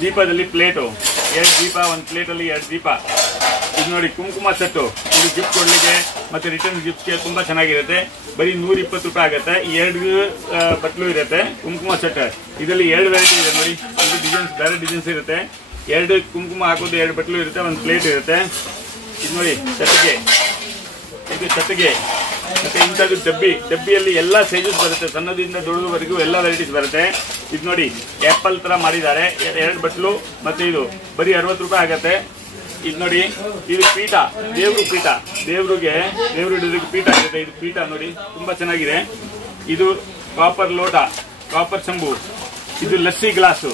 ದೀಪದಲ್ಲಿ ಪ್ಲೇಟು, 2 ದೀಪ, 1 ಪ್ಲೇಟಲ್ಲಿ 2 ದೀಪ. ಇದು ನೋಡಿ ಕುಂಕುಮ ಸೆಟ್ಟು, ಇದು ಗಿಫ್ಟ್ ಕೊಡ್ಲಿಕ್ಕೆ ಮತ್ತೆ ರಿಟರ್ನ್ ಗಿಫ್ಟ್ಗೆ ತುಂಬಾ ಚೆನ್ನಾಗಿರುತ್ತೆ. ಬರೀ 120 ರೂಪಾಯಿ ಆಗುತ್ತೆ. 2 ಬಟ್ಲು ಇರುತ್ತೆ ಕುಂಕುಮ ಸೆಟ್. ಇದರಲ್ಲಿ 2 ವೆರೈಟಿ ಇದೆ ನೋಡಿ. ಇದು ಡಿಸೈನ್ಸ್ ಬೇರೆ ಡಿಸೈನ್ಸ್ ಇರುತ್ತೆ. 2 ಕುಂಕುಮ ಹಾಕೋದು, 2 ಬಟ್ಲು ಇರುತ್ತೆ, 1 ಪ್ಲೇಟ್ ಇರುತ್ತೆ. ಇದು ನೋಡಿ ಚಟ್ಟಿಗೆ, ಇದು ಚಟ್ಟಿಗೆ. ಮತ್ತೆ ಇಂಥದ್ದು ಡಬ್ಬಿಯಲ್ಲಿ ಎಲ್ಲ ಸೈಜಸ್ ಬರುತ್ತೆ, ಸಣ್ಣದಿಂದ ದೊಡ್ಡದವರೆಗೂ ಎಲ್ಲ ವೆರೈಟೀಸ್ ಬರುತ್ತೆ. ಇದು ನೋಡಿ ಆಪಲ್ ತರ ಮಾಡಿದ್ದಾರೆ, 2 ಬಟ್ಲು. ಮತ್ತೆ ಇದು ಬರೀ 60 ರೂಪಾಯಿ ಆಗುತ್ತೆ. ಇದು ನೋಡಿ ಇದು ಪೀಠ, ದೇವ್ರು ಪೀಠ, ದೇವ್ರು ಇಡೋದಕ್ಕೆ ಪೀಠ ಆಗುತ್ತೆ. ಇದು ಪೀಠ ನೋಡಿ ತುಂಬಾ ಚೆನ್ನಾಗಿದೆ. ಇದು ಕಾಪರ್ ಲೋಟ, ಕಾಪರ್ ಚಂಬು. ಇದು ಲಸ್ಸಿ ಗ್ಲಾಸು,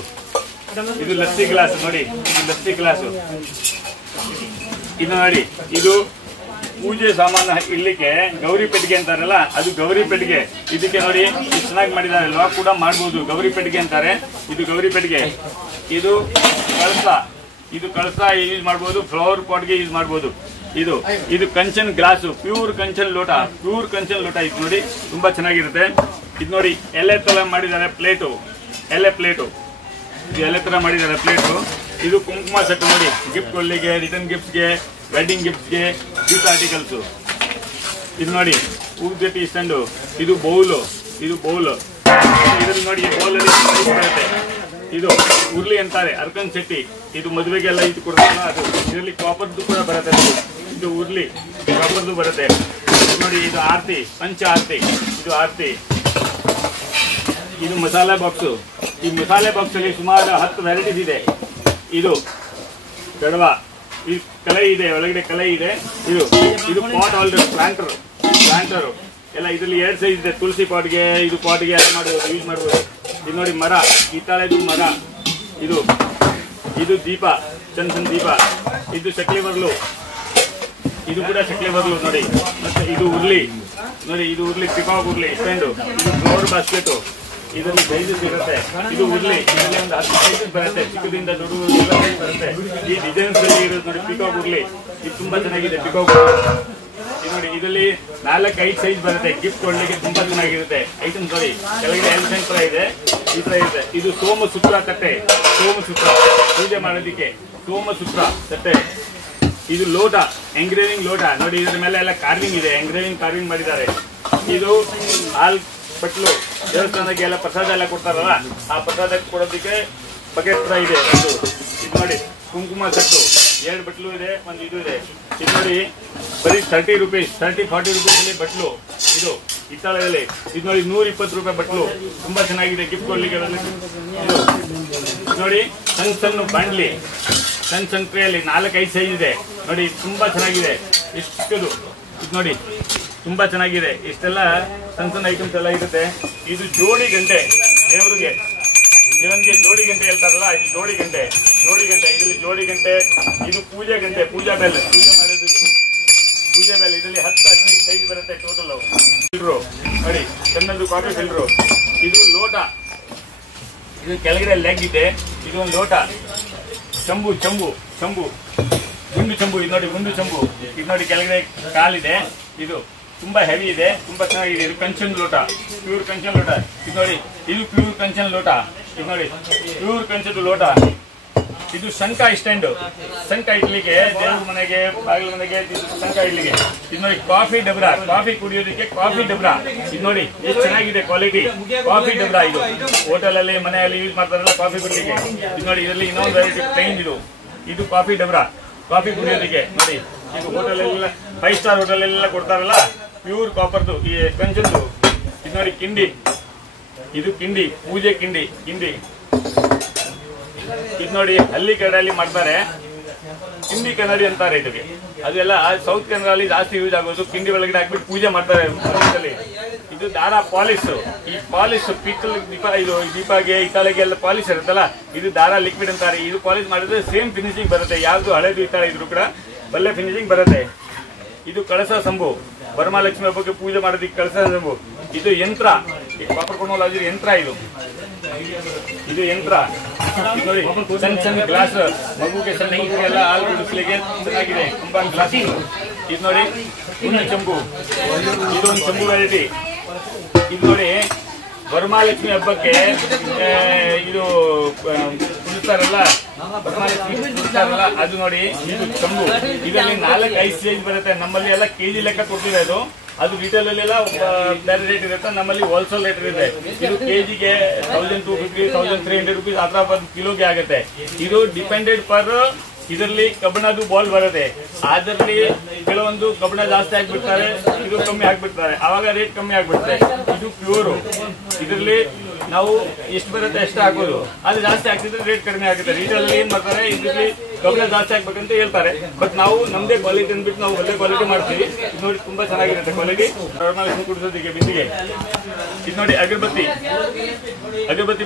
ಇದು ಲಸ್ಸಿ ಗ್ಲಾಸ್ ನೋಡಿ, ಇದು ಲಸ್ಸಿ ಗ್ಲಾಸು. ಇದು ನೋಡಿ ಇದು ಪೂಜೆ ಸಾಮಾನು ಇಡ್ಲಿಕ್ಕೆ ಗೌರಿ ಪೆಟ್ಟಿಗೆ ಅಂತಾರಲ್ಲ, ಅದು ಗೌರಿ ಪೆಟ್ಟಿಗೆ. ಇದಕ್ಕೆ ನೋಡಿ ಇದು ಚೆನ್ನಾಗಿ ಮಾಡಿದ್ದಾರೆ, ಲಾಕ್ ಕೂಡ ಮಾಡಬಹುದು. ಗೌರಿ ಪೆಟ್ಟಿಗೆ ಅಂತಾರೆ, ಇದು ಗೌರಿ ಪೆಟ್ಟಿಗೆ. ಇದು ಕಳಸ, ಇದು ಕಳಸ ಯೂಸ್ ಮಾಡಬಹುದು, ಫ್ಲವರ್ ಪಾಟ್ಗೆ ಯೂಸ್ ಮಾಡಬಹುದು. ಇದು ಕಂಚನ್ ಗ್ಲಾಸು, ಪ್ಯೂರ್ ಕಂಚನ್ ಲೋಟ, ಪ್ಯೂರ್ ಕಂಚನ್ ಲೋಟ. ಇದು ನೋಡಿ ತುಂಬಾ ಚೆನ್ನಾಗಿರುತ್ತೆ. ಇದು ನೋಡಿ ಎಲೆ ತರ ಮಾಡಿದ್ದಾರೆ ಪ್ಲೇಟು, ಎಲೆ ಪ್ಲೇಟು, ಇದು ಎಲೆ ತರ ಮಾಡಿದ್ದಾರೆ ಪ್ಲೇಟು. ಇದು ಕುಂಕುಮ ಸೆಟ್ ನೋಡಿ, ಗಿಫ್ಟ್ ಕೊಡ್ಲಿಕ್ಕೆ, ರಿಟರ್ನ್ ಗಿಫ್ಟ್ಗೆ, ವೆಡ್ಡಿಂಗ್ ಗಿಫ್ಟ್ಗೆ, ಗಿಫ್ಟ್ ಆರ್ಟಿಕಲ್ಸು. ಇದು ನೋಡಿ ಹೂಗಟ್ಟಿ ಸ್ಟ್ಯಾಂಡು, ಇದು ಬೌಲು, ಇದು ಬೌಲು. ಇದರಲ್ಲಿ ನೋಡಿ ಈ ಬೌಲಲ್ಲಿ ಬರುತ್ತೆ. ಇದು ಉರ್ಲಿ ಅಂತಾರೆ, ಅರ್ಕನ್ ಶೆಟ್ಟಿ. ಇದು ಮದುವೆಗೆಲ್ಲ ಇದು ಕೊಡ್ತಾರಲ್ಲ ಅದು. ಇದರಲ್ಲಿ ಕಾಪರ್ದು ಕೂಡ ಬರುತ್ತೆ. ಇದು ಉರ್ಲಿ ಕಾಪರ್ದು ಬರುತ್ತೆ. ನೋಡಿ ಇದು ಆರತಿ, ಪಂಚ ಆರತಿ, ಇದು ಆರತಿ. ಇದು ಮಸಾಲೆ ಬಾಕ್ಸು. ಈ ಮಸಾಲೆ ಬಾಕ್ಸ್ ಅಲ್ಲಿ ಸುಮಾರು 10 ವೆರೈಟೀಸ್ ಇದೆ. ಇದು ಗಡವ, ಈ ಕಲೈ ಇದೆ, ಒಳಗಡೆ ಕಲೈ ಇದೆ. ಇದು ಪಾಟ್ ಆಲ್ರೆಡಿ ಪ್ಲಾಂಟರು ಎಲ್ಲ. ಇದರಲ್ಲಿ 2 ಸೈಜ್ ಇದೆ, ತುಳಸಿ ಪಾಟ್ಗೆ, ಇದು ಪಾಟ್ಗೆ ಯೂಸ್ ಮಾಡಬಹುದು. ಇದು ನೋಡಿ ಮರ, ಹಿತ್ತಾಳೆದು ಮರ. ಇದು ದೀಪ, ಸಣ್ಣ ದೀಪ. ಇದು ಚಕ್ಲಿ ಬರ್ಲು, ಇದು ಕೂಡ ಚಕ್ಲಿ ಬರ್ಲು ನೋಡಿ. ಮತ್ತೆ ಇದು ಉರ್ಲಿ ನೋಡಿ, ಇದು ಉರ್ಲಿ ಪಿಕಾಕ್ ಉರ್ಲಿ ಸ್ಟ್ಯಾಂಡು. ಇದು ಫ್ಲವರ್ ಬಾಸ್ಕೆಟ್, ಇದರಲ್ಲಿ ಸೈಜಸ್ ಇರುತ್ತೆ. ಇದು ಉರ್ಲಿ, ಇದರಲ್ಲಿ ಒಂದು 10 ಸೈಜಸ್ ಬರುತ್ತೆ, ಚಿಕ್ಕದಿಂದ ದೊಡ್ಡ ಎಲ್ಲ ಸೈಜ್ ಬರುತ್ತೆ. ಈ ಡಿಸೈನ್ಸ್ ಅಲ್ಲಿ ಇರೋದು ನೋಡಿ ಪಿಕಾಕ್ ಉರ್ಲಿ, ಇದು ತುಂಬಾ ಚೆನ್ನಾಗಿದೆ ಪಿಕಾಕ್. ಇದು ನೋಡಿ ಇದರಲ್ಲಿ 4-5 ಸೈಜ್ ಬರುತ್ತೆ, ಗಿಫ್ಟ್ ಕೊಡ್ಲಿಕ್ಕೆ ತುಂಬಾ ಚೆನ್ನಾಗಿರುತ್ತೆ. ಐಟಮ್ ನೋಡಿ ಕೆಳಗಡೆ ಎಲಿಫೆಂಟ್ ತರ ಇದೆ, ಈ ತರ ಇದೆ. ಇದು ಸೋಮಸೂತ್ರ ತಟ್ಟೆ, ಸೋಮಸೂತ್ರ ಪೂಜೆ ಮಾಡೋದಿಕ್ಕೆ, ಸೋಮಸೂತ್ರ ತಟ್ಟೆ. ಇದು ಲೋಟ, ಎಂಗ್ರೇವಿಂಗ್ ಲೋಟ ನೋಡಿ, ಇದ್ರ ಮೇಲೆ ಎಲ್ಲ ಕಾರ್ವಿಂಗ್ ಇದೆ, ಕಾರ್ವಿಂಗ್ ಮಾಡಿದ್ದಾರೆ. ಇದು ಹಾಲ್ ಬಟ್ಲು, ದೇವಸ್ಥಾನಕ್ಕೆ ಎಲ್ಲ ಪ್ರಸಾದ ಎಲ್ಲ ಕೊಡ್ತಾರಲ್ಲ, ಆ ಪ್ರಸಾದ ಕೊಡೋದಕ್ಕೆ ಬಕೆಟ್ ತರ ಇದೆ. ಇದು ನೋಡಿ ಕುಂಕುಮ ಸೆಟ್ಟು, 2 ಬಟ್ಲು ಇದೆ, ಒಂದು ಇದು ಇದೆ. ಇದು ನೋಡಿ ಬರೀ 30 ರೂಪೀಸ್, 30-40 ರೂಪೀಸ್ ಬಟ್ಲು. ಇದು ಹಿತ್ತಾಳೆಯಲ್ಲಿ. ಇದು ನೋಡಿ 120 ರೂಪಾಯಿ ಬಟ್ಲು, ತುಂಬಾ ಚೆನ್ನಾಗಿದೆ ಗಿಫ್ಟ್ ಕೊಡ್ಲಿಕ್ಕೆ. ಇದು ನೋಡಿ ಸಣ್ಣ ಬಾಂಡ್ಲಿ, ಸಣ್ಣ ಟ್ರೇಯಲ್ಲಿ 4-5 ಸೈಜ್ ಇದೆ ನೋಡಿ, ತುಂಬಾ ಚೆನ್ನಾಗಿದೆ. ಇಷ್ಟದು ಇದು ನೋಡಿ ತುಂಬಾ ಚೆನ್ನಾಗಿದೆ. ಇಷ್ಟೆಲ್ಲ ಸಣ್ಣ ಐಟಮ್ಸ್ ಎಲ್ಲ ಇರುತ್ತೆ. ಇದು ಜೋಡಿ ಗಂಟೆ, ದೇವರಿಗೆ ಜೋಡಿ ಗಂಟೆ ಹೇಳ್ತಾರಲ್ಲ, ಇದು ಜೋಡಿ ಗಂಟೆ. ಇದರಲ್ಲಿ ಜೋಡಿ ಗಂಟೆ. ಇದು ಪೂಜೆ ಗಂಟೆ, ಪೂಜಾ ಬೆಲ್, ಪೂಜೆ ಮಾಡೋದು ಪೂಜೆ ಬೆಲ್. ಇದರಲ್ಲಿ 10-15 ಸೈಜ್ ಬರುತ್ತೆ ಟೋಟಲ್. ಫಿಲ್ಟ್ರು ನೋಡಿ, ಸಣ್ಣದು ಕಾಫಿ ಫಿಲ್ಟ್ರು. ಇದು ಲೋಟ, ಇದು ಕೆಳಗಡೆ ಲೆಗ್ ಇದೆ. ಇದು ಒಂದು ಲೋಟ. ಚಂಬು, ಗುಂಡು ಚಂಬು. ಇದು ನೋಡಿ ಗುಂಡು ಚಂಬು. ಇದು ನೋಡಿ ಕೆಳಗಡೆ ಕಾಲಿದೆ. ಇದು ತುಂಬಾ ಹೆವಿ ಇದೆ, ತುಂಬಾ ಚೆನ್ನಾಗಿದೆ. ಇದು ಕಂಚನ್ ಲೋಟ, ಪ್ಯೂರ್ ಕಂಚನ್ ಲೋಟ. ಇದು ನೋಡಿ ಇದು ಪ್ಯೂರ್ ಕಂಚನ್ ಲೋಟ. ಇದು ನೋಡಿ ಪ್ಯೂರ್ ಕಂಚದ ಲೋಟ. ಇದು ಶಂಖ ಸ್ಟ್ಯಾಂಡು, ಶಂಖ ಇಡ್ಲಿಕ್ಕೆ, ದೇವ್ರ ಮನೆಗೆ, ಬಾಗಿಲ ಮನೆಗೆ ಶಂಖ ಇಡ್ಲಿಕ್ಕೆ. ಇದು ನೋಡಿ ಕಾಫಿ ಡಬ್ರಾ, ಕಾಫಿ ಕುಡಿಯೋದಕ್ಕೆ ಕಾಫಿ ಡಬ್ರಾ. ಇದು ನೋಡಿ ಎಷ್ಟು ಚೆನ್ನಾಗಿದೆ ಕ್ವಾಲಿಟಿ ಕಾಫಿ ಡಬ್ರಾ. ಇದು ಹೋಟೆಲ್ ಅಲ್ಲಿ ಮನೆಯಲ್ಲಿ ಯೂಸ್ ಮಾಡ್ತಾರಲ್ಲ ಕಾಫಿ ಕುಡಿಲಿಕ್ಕೆ. ಇದು ನೋಡಿ ಇದರಲ್ಲಿ ಇನ್ನೊಂದು ವೆರೈಟಿ ಪ್ಲೈನ್. ಇದು ಕಾಫಿ ಡಬ್ರಾ, ಕಾಫಿ ಕುಡಿಯೋದಕ್ಕೆ ನೋಡಿ. ಇದು ಹೋಟೆಲ್ ಎಲ್ಲ 5 ಸ್ಟಾರ್ ಹೋಟೆಲ್ ಎಲ್ಲ ಕೊಡ್ತಾರಲ್ಲ, ಪ್ಯೂರ್ ಕಾಪರ್ದು ಈ ಕಂಚದ್ದು. ಇದು ನೋಡಿ ಕಿಂಡಿ, ಇದು ಕಿಂಡಿ, ಪೂಜೆ ಕಿಂಡಿ. ಇದು ನೋಡಿ ಹಳ್ಳಿ ಕಡೆಯಲ್ಲಿ ಮಾಡ್ತಾರೆ, ಕಿಂಡಿ ಕನ್ನಡಿ ಅಂತಾರೆ ಇದಕ್ಕೆ. ಅದೆಲ್ಲ ಸೌತ್ ಕನ್ನಡಲ್ಲಿ ಜಾಸ್ತಿ ಯೂಸ್ ಆಗೋದು. ಕಿಂಡಿ ಒಳಗಡೆ ಹಾಕ್ಬಿಟ್ಟು ಪೂಜೆ ಮಾಡ್ತಾರೆ. ಇದು ದಾರ ಪಾಲಿಶ್, ಈ ಪಾಲಿಶ್ ಪಿಕ್ಕಲ್ ದೀಪ, ಇದು ದೀಪಗೆ ಹಿತ್ತಾಳೆಗೆ ಎಲ್ಲ ಪಾಲಿಶ್ ಇರುತ್ತಲ್ಲ, ಇದು ದಾರ ಲಿಕ್ವಿಡ್ ಅಂತಾರೆ. ಇದು ಪಾಲಿಶ್ ಮಾಡಿದ್ರೆ ಸೇಮ್ ಫಿನಿಶಿಂಗ್ ಬರುತ್ತೆ. ಯಾವ್ದು ಹಳೇದು ಹಿತ್ತಾಳೆ ಇದ್ರು ಕೂಡ ಒಳ್ಳೆ ಫಿನಿಶಿಂಗ್ ಬರುತ್ತೆ. ಇದು ಕಳಸ ಸಂಭು, ವರಮಹಾಲಕ್ಷ್ಮಿ ಹಬ್ಬಕ್ಕೆ ಪೂಜೆ ಮಾಡೋದಕ್ಕೆ ಕಳಸ ಸಂಭು. ಇದು ಯಂತ್ರ, ಕಾಪರ್ ಕೊಡೋಲಾಜಿರ್ ಯಂತ್ರ ಇದು ಯಂತ್ರ ನೋಡಿ. ಸಣ್ಣ ಸಣ್ಣ ಗ್ಲಾಸ್ ಮಗುಗೆ ಸಣ್ಣ ಮಗುಗೆಲ್ಲ ಹಾಲು ಕುಡಿಸ್ಲಿಕ್ಕೆ ಚೆನ್ನಾಗಿದೆ. ತುಂಬಾ ಗ್ಲಾಸ್ ಇದು ನೋಡಿ. ಒಂದು ಚೆಂಬು, ಇದು ಒಂದು ಚೆಂಬು ವೆರೈಟಿ. ಇದು ನೋಡಿ ವರಮಹಾಲಕ್ಷ್ಮಿ ಹಬ್ಬಕ್ಕೆ ಇದು ಕುಡಿಸ್ತಾರಲ್ಲ, ವರಮಹಾಲಕ್ಷ್ಮಿ ಕುಡಿಸ್ತಾರಲ್ಲ ಅದು ನೋಡಿ. ಇದು ಚೆಂಬು, ಇದರಲ್ಲಿ 4-5 ಸೈಜ್ ಬರುತ್ತೆ. ನಮ್ಮಲ್ಲಿ ಎಲ್ಲ ಕೆಜಿ ಲೆಕ್ಕ ಕೊಡ್ತಿದೆ. ಅದು ರಿಟೇಲ್ ಅಲ್ಲಿ ಎಲ್ಲ ಬೇರೆ ರೇಟ್ ಇರುತ್ತೆ, ನಮ್ಮಲ್ಲಿ ಹೋಲ್ಸೇಲ್ ರೇಟ್ ಇರುತ್ತೆ. ಇದು ಕೆಜಿಗೆ 1250, 1300 ರುಪೀಸ್ ಆ ತರ ಕಿಲೋಗೆ ಆಗುತ್ತೆ. ಇದು ಡಿಪೆಂಡೆಡ್ ಪರ್ ಇದರಲ್ಲಿ ಕಬ್ಬಿಣದ್ದು ಬಾಲ್ ಬರುತ್ತೆ. ಅದರಲ್ಲಿ ಕೆಲವೊಂದು ಕಬ್ಬಿಣ ಜಾಸ್ತಿ ಹಾಕ್ಬಿಡ್ತಾರೆ, ಇದು ಕಮ್ಮಿ ಹಾಕ್ಬಿಡ್ತಾರೆ, ಆವಾಗ ರೇಟ್ ಕಮ್ಮಿ ಆಗ್ಬಿಡುತ್ತೆ. ಇದು ಪ್ಯೂರ್, ಇದರಲ್ಲಿ ನಾವು ಎಷ್ಟು ಬರುತ್ತೆ ಎಷ್ಟು ಹಾಕೋದು. ಅದು ಜಾಸ್ತಿ ಹಾಕ್ತಿದ್ರೆ ರೇಟ್ ಕಡಿಮೆ ಆಗುತ್ತೆ. ರಿಟೇಲ್ ಅಲ್ಲಿ ಏನ್ ಮಾಡ್ತಾರೆ, ಇದರಲ್ಲಿ ಕಬ್ಬಿಣ ಜಾಸ್ತಿ ಹಾಕ್ಬೇಕಂತ ಹೇಳ್ತಾರೆ. ಬಟ್ ನಾವು ನಮ್ದೇ ಕ್ವಾಲಿಟಿ ಅಂದ್ಬಿಟ್ಟು ನಾವು ಒಳ್ಳೆ ಕ್ವಾಲಿಟಿ ಮಾಡ್ತೀವಿ. ಇದು ನೋಡಿ ತುಂಬಾ ಚೆನ್ನಾಗಿರುತ್ತೆ ಕ್ವಾಲಿಟಿ. ವರಮಹಾಲಕ್ಷ್ಮಿ ಕುಡಿಸೋದಿಕ್ಕೆ ಬಿಸಿಗೆ. ಇದು ನೋಡಿ ಅಗರಬತ್ತಿ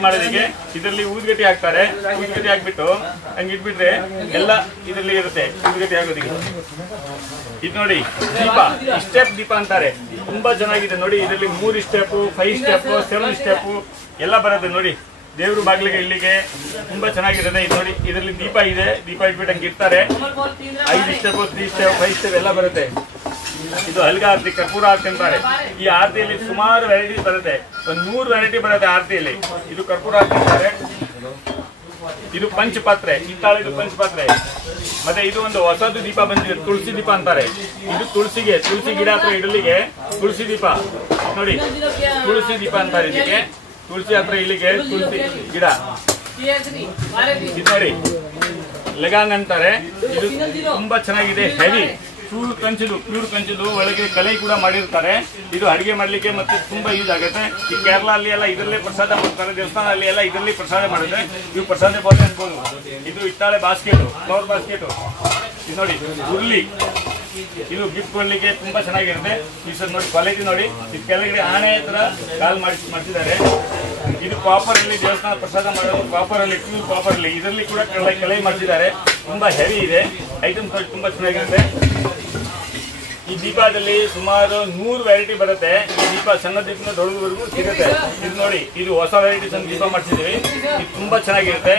ಮಾಡೋದಿಕ್ಕೆ ಇದರಲ್ಲಿ ಊದ್ಗಟ್ಟಿ ಹಾಕ್ತಾರೆ. ಊದ್ಗಟ್ಟಿ ಹಾಕ್ಬಿಟ್ಟು ಹಂಗಿಟ್ಬಿಟ್ರೆ ಎಲ್ಲ ಇದರಲ್ಲಿ ಇರುತ್ತೆ ಊದ್ಗಟ್ಟಿ ಹಾಕೋದಿಕ್ಕೆ. ಇದು ನೋಡಿ ದೀಪ, ಸ್ಟೆಪ್ ದೀಪ ಅಂತಾರೆ. ತುಂಬಾ ಚೆನ್ನಾಗಿದೆ ನೋಡಿ. ಇದರಲ್ಲಿ 3 ಸ್ಟೆಪ್, 5 ಸ್ಟೆಪ್, 7 ಸ್ಟೆಪ್ ಎಲ್ಲ ಬರುತ್ತೆ ನೋಡಿ. ದೇವ್ರ ಬಾಗಿಲಿಗೆ ಇಲ್ಲಿಗೆ ತುಂಬಾ ಚೆನ್ನಾಗಿರುತ್ತೆ. ಇದು ನೋಡಿ ಇದರಲ್ಲಿ ದೀಪ ಇದೆ. ದೀಪ ಇಟ್ಬಿಟ್ಟು ಹಂಗೆ ಇರ್ತಾರೆ. 5 ಸ್ಟೆಪ್, 3 ಸ್ಟೆಪ್, 5 ಸ್ಟೆಪ್ ಎಲ್ಲ ಬರುತ್ತೆ. ಇದು ಹಲ್ಗ ಆರತಿ, ಕರ್ಪೂರ ಆರತಿ ಅಂತಾರೆ. ಈ ಆರತಿಯಲ್ಲಿ ಸುಮಾರು ವೆರೈಟಿ ಬರುತ್ತೆ. ಒಂದು 100 ವೆರೈಟಿ ಬರುತ್ತೆ ಆರತಿಯಲ್ಲಿ. ಇದು ಕರ್ಪೂರ ಆರತಿ ಅಂತಾರೆ. ಇದು ಪಂಚಪಾತ್ರೆ, ಹಿತ್ತಾಳೆದು ಪಂಚಪಾತ್ರೆ. ಮತ್ತೆ ಇದು ಒಂದು ಹೊಸದು ದೀಪ ಬಂದಿದೆ, ತುಳಸಿ ದೀಪ ಅಂತಾರೆ. ಇದು ತುಳಸಿ ಗಿಡ ಹತ್ರ ಇಡಲಿಗೆ ತುಳಸಿ ದೀಪ ನೋಡಿ. ತುಳಸಿ ದೀಪ ಅಂತಾರೆ ಇದಕ್ಕೆ. ತುಳಸಿ ಹತ್ರ ಇಲ್ಲಿಗೆ ತುಳಸಿ ಗಿಡ. ಇದು ನೋಡಿ ಲೆಗಾಂಗ್ ಅಂತಾರೆ. ಇದು ತುಂಬಾ ಚೆನ್ನಾಗಿದೆ, ಹೆವಿ, ಪ್ಯೂರ್ ಕಂಚಿದು ಒಳಗೆ ಕಲೆ ಕೂಡ ಮಾಡಿರ್ತಾರೆ. ಇದು ಅಡಿಗೆ ಮಾಡ್ಲಿಕ್ಕೆ ಮತ್ತೆ ತುಂಬಾ ಯೂಸ್ ಆಗುತ್ತೆ. ಈ ಕೇರಳ ಅಲ್ಲಿ ಎಲ್ಲ ಇದರಲ್ಲೇ ಪ್ರಸಾದ ಮಾಡ್ತಾರೆ. ದೇವಸ್ಥಾನ ಅಲ್ಲಿ ಎಲ್ಲ ಇದರಲ್ಲಿ ಪ್ರಸಾದ ಮಾಡುತ್ತೆ. ಇವು ಪ್ರಸಾದ ಬಾಟಲ್ ಅನ್ಬೋದು. ಇದು ಹಿತ್ತಾಳೆ ಬಾಸ್ಕೆಟ್, ಫ್ಲವರ್ ಬಾಸ್ಕೆಟ್. ಇದು ನೋಡಿ ಉರ್ಲಿ, ಇದು ಗಿಫ್ಟ್ ಕೊಡ್ಲಿಕ್ಕೆ ತುಂಬಾ ಚೆನ್ನಾಗಿರುತ್ತೆ. ಈ ಸರ್ ನೋಡಿ ಕ್ವಾಲಿಟಿ ನೋಡಿ. ಇದು ಕೆಳಗಡೆ ಆನೆ ತರ ಕಾಲ್ ಮಾಡಿಸಿದ್ದಾರೆ. ಇದು ಕಾಪರ್ ಅಲ್ಲಿ ದೇವಸ್ಥಾನ ಪ್ರಸಾದ ಮಾಡೋದು. ಕಾಪರ್ ಅಲ್ಲಿ, ಪ್ಯೂರ್ ಕಾಪರ್ ಅಲ್ಲಿ. ಇದರಲ್ಲಿ ಕೂಡ ಕಲೆ ಮಾಡಿಸಿದ್ದಾರೆ. ತುಂಬಾ ಹೆವಿ ಇದೆ ಐಟಮ್. ತುಂಬಾ ಚೆನ್ನಾಗಿರುತ್ತೆ. ಈ ದೀಪದಲ್ಲಿ ಸುಮಾರು 100 ವೆರೈಟಿ ಬರುತ್ತೆ. ಈ ದೀಪ ಸಣ್ಣ ದೀಪನ ದೊಡ್ಡವರೆಗೂ ಸಿಗುತ್ತೆ. ಇದು ನೋಡಿ, ಇದು ಹೊಸ ವೆರೈಟೀಸ್ ಅನ್ನು ದೀಪ ಮಾಡ್ತಿದ್ದೀವಿ. ಇದು ತುಂಬಾ ಚೆನ್ನಾಗಿರುತ್ತೆ.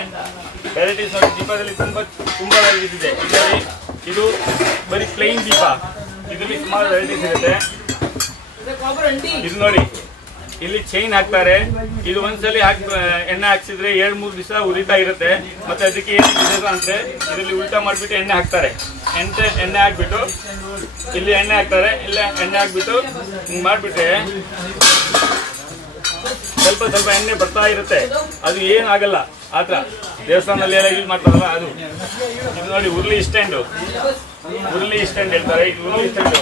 ವೆರೈಟೀಸ್ ನೋಡಿ, ದೀಪದಲ್ಲಿ ತುಂಬಾ ವೆರೈಟೀಸ್ ಇದೆ. ಇದರಲ್ಲಿ ಇದು ಬರೀ ಪ್ಲೈನ್ ದೀಪ, ಇದರಲ್ಲಿ ಸುಮಾರು ವೆರೈಟೀಸ್ ಇರುತ್ತೆ. ಇದು ನೋಡಿ ಇಲ್ಲಿ ಚೈನ್ ಹಾಕ್ತಾರೆ. ಇದು ಒಂದ್ಸಲಿ ಎಣ್ಣೆ ಹಾಕ್ಸಿದ್ರೆ 2-3 ದಿವಸ ಉರಿತಾ ಇರುತ್ತೆ. ಮತ್ತೆ ಅದಕ್ಕೆ ಏನು ವಿಶೇಷ ಅಂದ್ರೆ ಇದರಲ್ಲಿ ಉಲ್ಟಾ ಮಾಡ್ಬಿಟ್ಟು ಎಣ್ಣೆ ಹಾಕ್ತಾರೆ. ಎಣ್ಣೆ ಹಾಕ್ಬಿಟ್ಟು ಇಲ್ಲಿ ಎಣ್ಣೆ ಹಾಕ್ತಾರೆ. ಇಲ್ಲ ಎಣ್ಣೆ ಹಾಕ್ಬಿಟ್ಟು ಹಿಂಗ್ ಮಾಡ್ಬಿಟ್ರೆ ಸ್ವಲ್ಪ ಎಣ್ಣೆ ಬರ್ತಾ ಇರುತ್ತೆ. ಅದು ಏನಾಗಲ್ಲ. ಆತರ ದೇವಸ್ಥಾನದಲ್ಲಿ ಎಲ್ಲ ಯೂಸ್ ಮಾಡ್ತಾರಲ್ಲ ಅದು. ಇದು ನೋಡಿ ಉರ್ಲಿ ಸ್ಟ್ಯಾಂಡ್ ಹೇಳ್ತಾರೆ. ಇದು ಉರ್ಲಿ ಸ್ಟ್ಯಾಂಡ್.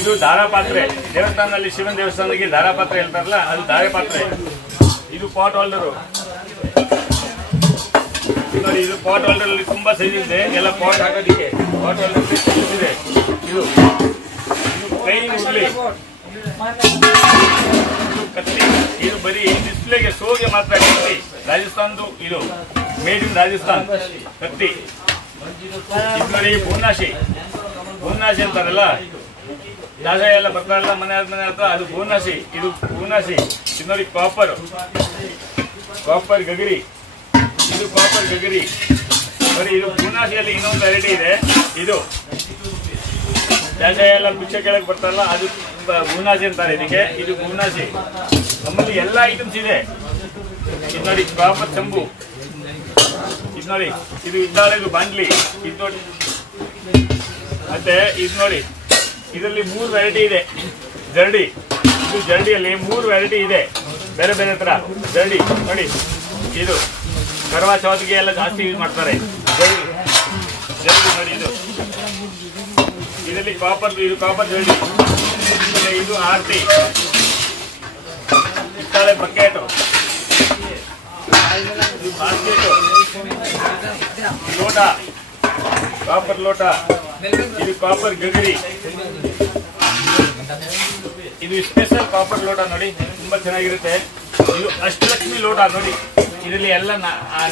ಇದು ದಾರ ಪಾತ್ರೆ. ದೇವಸ್ಥಾನದಲ್ಲಿ ಶಿವನ ದೇವಸ್ಥಾನಕ್ಕೆ ದಾರ ಪಾತ್ರೆ ಹೇಳ್ತಾರಲ್ಲ, ಅದು ದಾರೆ ಪಾತ್ರೆ. ಇದು ಪಾಟ್ ಹೋಲ್ಡರು ನೋಡಿ. ಇದು ಪಾಟ್ ಹೋಲ್ಡರ್ ಅಲ್ಲಿ ತುಂಬಾ ಸೈಜ್ ಇದೆ. ಎಲ್ಲ ಪಾಟ್ ಹಾಕೋದಿಕ್ಕೆ ಪಾಟ್ ಹೋಲ್ಡರ್ ಇದೆ. ಇದು ಪ್ಲೈನ್ ಉರ್ಲಿ. ಕತ್ತಿ, ಇದು ಬರೀ ಡಿಸ್ಪ್ಲೇಗೆ ಶೋಗೆ ಮಾತ್ರ ಕತ್ತಿ. ರಾಜಸ್ಥಾನದು ಇದು, ಮೇಡ್ ಇನ್ ರಾಜಸ್ಥಾನ್ ಕತ್ತಿ. ಇದು ನೋಡಿ ಬೂನಾಶಿ ಅಂತಾರಲ್ಲ, ದಾಸ ಎಲ್ಲ ಬರ್ತಾರಲ್ಲ ಮನೆ ಹತ್ರ, ಅದು ಬೂನಾಶಿ. ಇದು ಬೂನಾಶಿ. ಇದು ನೋಡಿ ಕಾಪರ್ ಗಗರಿ. ಇದು ಕಾಪರ್ ಗಗರಿ ನೋಡಿ. ಇದು ಬೂನಾಶಿಯಲ್ಲಿ ಇನ್ನೊಂದು ವೆರೈಟಿ ಇದೆ. ಇದು ದಾಸ ಎಲ್ಲ ಭಿಕ್ಷೆ ಕೆಳಗೆ ಬರ್ತಾರಲ್ಲ, ಅದು ಬೂನಾಶಿ ಅಂತಾರೆ ಇದಕ್ಕೆ. ಇದು ಬೂನಾಶಿ. ನಮ್ಮಲ್ಲಿ ಎಲ್ಲ ಐಟಮ್ಸ್ ಇದೆ. ಇದು ನೋಡಿ ಕಾಪರ್ ಚಂಬು. ಇದು ನೋಡಿ ಇದು ಹಿತ್ತಾಳೆದು ಬಾಂಡ್ಲಿ. ಇದು ನೋಡಿ ಮತ್ತೆ ಇದು ನೋಡಿ ಇದರಲ್ಲಿ 3 ವೆರೈಟಿ ಇದೆ. ಜರ್ಡಿ, ಇದು ಜರ್ಡಿಯಲ್ಲಿ 3 ವೆರೈಟಿ ಇದೆ. ಬೇರೆ ಬೇರೆ ತರ ಜರ್ಡಿ ನೋಡಿ. ಇದು ಕರ್ವಾ ಚೌತ್ಗೆ ಎಲ್ಲ ಜಾಸ್ತಿ ಯೂಸ್ ಮಾಡ್ತಾರೆ ಜರ್ಡಿ ನೋಡಿ. ಇದರಲ್ಲಿ ಇದು ಕಾಪರ್ ಜರ್ಡಿ. ಇದು ಆರತಿ, ಹಿತ್ತಾಳೆ ಬಕೆಟ್, ಇದು ಬಾಸ್ಕೆಟ್, ಲೋಟ, ಕಾಪರ್ ಲೋಟ. ಇದು ಕಾಪರ್ ಗಗರಿ. ಇದು ಸ್ಪೆಷಲ್ ಕಾಪರ್ ಲೋಟ ನೋಡಿ, ತುಂಬಾ ಚೆನ್ನಾಗಿರುತ್ತೆ. ಇದು ಅಷ್ಟಲಕ್ಷ್ಮಿ ಲೋಟ ನೋಡಿ. ಇದರಲ್ಲಿ ಎಲ್ಲ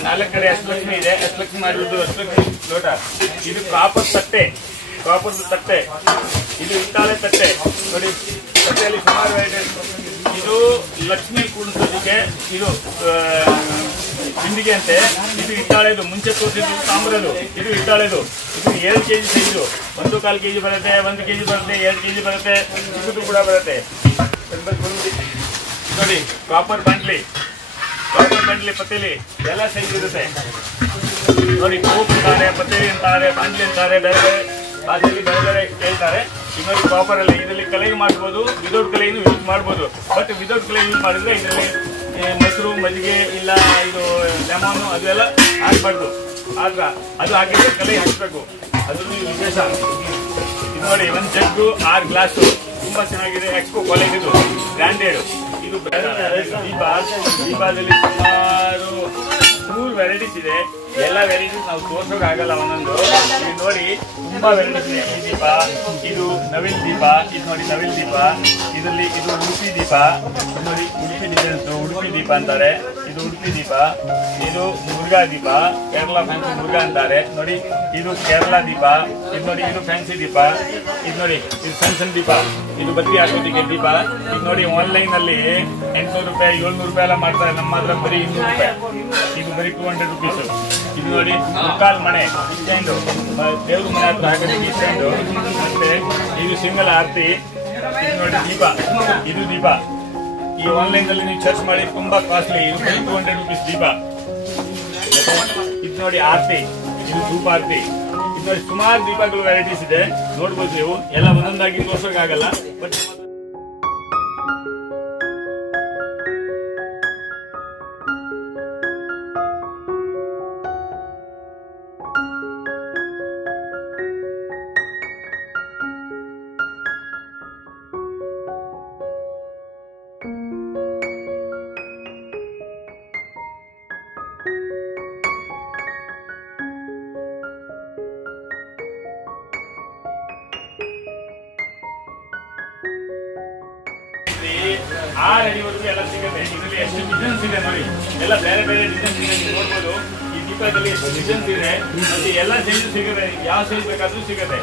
4 ಕಡೆ ಅಷ್ಟಲಕ್ಷ್ಮಿ ಇದೆ. ಅಷ್ಟಲಕ್ಷ್ಮಿ ಮಾಡಿರೋದು ಅಷ್ಟಲಕ್ಷ್ಮಿ ಲೋಟ. ಇದು ಕಾಪರ್ ತಟ್ಟೆ. ಇದು ಹಿತ್ತಾಳೆ ತಟ್ಟೆ ನೋಡಿ. ತಟ್ಟೆಯಲ್ಲಿ ಸುಮಾರು ವೆರೈಟಿ. ಇದು ಲಕ್ಷ್ಮಿ ಕೂಡಿಸೋದಕ್ಕೆ ಇದು ಬಿಂದಿಗೆ ಅಂತೆ. ಇದು ಹಿತ್ತಾಳೆದು, ಮುಂಚೆ ತೋರಿಸಿದ್ದು ತಾಮ್ರದು, ಇದು ಹಿತ್ತಾಳೆದು. ಇದು 2 kg ಸೈಜು, 1.25 kg ಬರುತ್ತೆ, 1 kg ಬರುತ್ತೆ, 2 kg ಬರುತ್ತೆ, ಚಿಕ್ಕದು ಕೂಡ ಬರುತ್ತೆ ನೋಡಿ. ಕಾಪರ್ ಬಾಂಡ್ಲಿ ಪತ್ತೇಲಿ ಎಲ್ಲ ಸೈಜ್ ಇರುತ್ತೆ ನೋಡಿ. ಕೋಪ್ ಅಂತಾರೆ, ಪತ್ತೇಲಿ ಅಂತಾರೆ, ಬಾಂಡ್ಲಿ ಅಂತಾರೆ, ಬೇರೆ ಬೇರೆ ಭಾಷೆಯಲ್ಲಿ ಬೇರೆ ಬೇರೆ ಹೇಳ್ತಾರೆ. ಇನ್ನೊಂದು ಕಾಪರ್ ಅಲ್ಲಿ ಇದರಲ್ಲಿ ಕಲೆಗೆ ಮಾಡ್ಬೋದು, ವಿದೌಟ್ ಕಲೆಯನ್ನು ಯೂಸ್ ಮಾಡ್ಬೋದು. ಬಟ್ ವಿದೌಟ್ ಕಲೆ ಯೂಸ್ ಮಾಡಿದ್ರೆ ಇದರಲ್ಲಿ ಮೊಸರು, ಮಜ್ಜಿಗೆ ಇಲ್ಲ ಇದು ಲೆಮನ್ ಅದೆಲ್ಲ ಹಾಕ್ಬಾರ್ದು. ಆದ್ರ ಅದು ಹಾಕಿದ್ರೆ ಕಲೆ ಹಾಕ್ಬೇಕು, ಅದು ವಿಶೇಷ. ಇದು ನೋಡಿ, 1 ಜಗ್ಗು 6 ಗ್ಲಾಸು ತುಂಬಾ ಚೆನ್ನಾಗಿದೆ. ಎಕ್ಸ್ಪೋ ಕ್ವಾಲಿಟಿ, ಇದು ಬ್ರ್ಯಾಂಡೆಡ್. ಇದು ದೀಪದಲ್ಲಿ ಸುಮಾರು 3 ವೆರೈಟೀಸ್ ಇದೆ. ಎಲ್ಲ ವೆರೈಟೀಸ್ ನಾವು ತೋರ್ಸೋಕ್ಕಾಗಲ್ಲ ಒಂದೊಂದು. ಇಲ್ಲಿ ನೋಡಿ ತುಂಬಾ ವೆರೈಟೀಸ್ ಇದೆ. ಈ ದೀಪ, ಇದು ನವಿಲ್ ದೀಪ, ಇದು ನೋಡಿ ನವಿಲ್ ದೀಪ. ಇದರಲ್ಲಿ ಇದು ಉಡುಪಿ ದೀಪ ನೋಡಿ, ಉಡುಪಿ ಡಿಸೈನ್ಸ್ ಉಡುಪಿ ದೀಪ ಅಂತಾರೆ. ಇದು ಉಡುಪಿ ದೀಪ. ಇದು ಮುರುಘಾ ದೀಪ, ಕೇರಳ ಫ್ಯಾನ್ಸಿ ಮುರುಘಾ ಅಂತಾರೆ ನೋಡಿ. ಇದು ಕೇರಳ ದೀಪ. ಇದು ನೋಡಿ, ಇದು ಫ್ಯಾನ್ಸಿ ದೀಪ. ಇದು ನೋಡಿ, ಇದು ಸಣ್ಣ ದೀಪ. ಇದು ಬತ್ತಿ ಹಾಕೋದಿಕ್ಕೆ ದೀಪ. ಇದು ನೋಡಿ, ಆನ್ಲೈನ್ ಅಲ್ಲಿ 800 ರೂಪಾಯಿ 700 ರೂಪಾಯಿ ಎಲ್ಲ ಮಾಡ್ತಾರೆ. ನಮ್ಮ ಹತ್ರ ಬರೀ 200 ರೂಪಾಯಿ. ಇದು ಬರೀ 200 ರುಪೀಸ್. ಇದು ನೋಡಿ, ಮುಕ್ಕಾಲ್ ಮನೆ ಸ್ಟ್ಯಾಂಡು, ದೇವ್ರ ಮನೆ ಹತ್ರ ಹಾಕೋದಕ್ಕೆ ಸ್ಟ್ಯಾಂಡು. ಮತ್ತೆ ಇದು ಸಿಂಗಲ್ ಆರತಿ. ಇದು ನೋಡಿ ದೀಪ, ಇದು ದೀಪ. ಈ ಆನ್ಲೈನ್ ಅಲ್ಲಿ ನೀವು ಸರ್ಚ್ ಮಾಡಿ, ತುಂಬಾ ಕಾಸ್ಟ್ಲಿ. ಇದು 200 ರುಪೀಸ್ ದೀಪ. ಇದು ನೋಡಿ ಆರತಿ, ಇದು ಧೂಪ ಆರತಿ. ಇದು ನೋಡಿ ಸುಮಾರು ದೀಪಗಳು ವೆರೈಟೀಸ್ ಇದೆ, ನೋಡ್ಬೋದು ನೀವು. ಎಲ್ಲ ಒಂದೊಂದಾಗಿ ತೋರ್ಸೋಕ್ಕಾಗಲ್ಲ. ಬಟ್ ಅಡಿವರೆಗೂ ಎಲ್ಲ ಸಿಗುತ್ತೆ. ಇದರಲ್ಲಿ ಎಷ್ಟು ಡಿಸೈನ್ಸ್ ಇದೆ ನೋಡಿ, ಎಲ್ಲ ಬೇರೆ ಬೇರೆ ಡಿಸೈನ್ಸ್ ಇದೆ, ನೀವು ನೋಡ್ಬೋದು. ಈ ದೀಪದಲ್ಲಿ ಎಷ್ಟು ಡಿಸೈನ್ಸ್ ಇದೆ, ಮತ್ತೆ ಎಲ್ಲ ಸೈಜ್ ಸಿಗುತ್ತೆ, ಯಾವ ಸೈಜ್ ಬೇಕಾದ್ರೂ ಸಿಗುತ್ತೆ.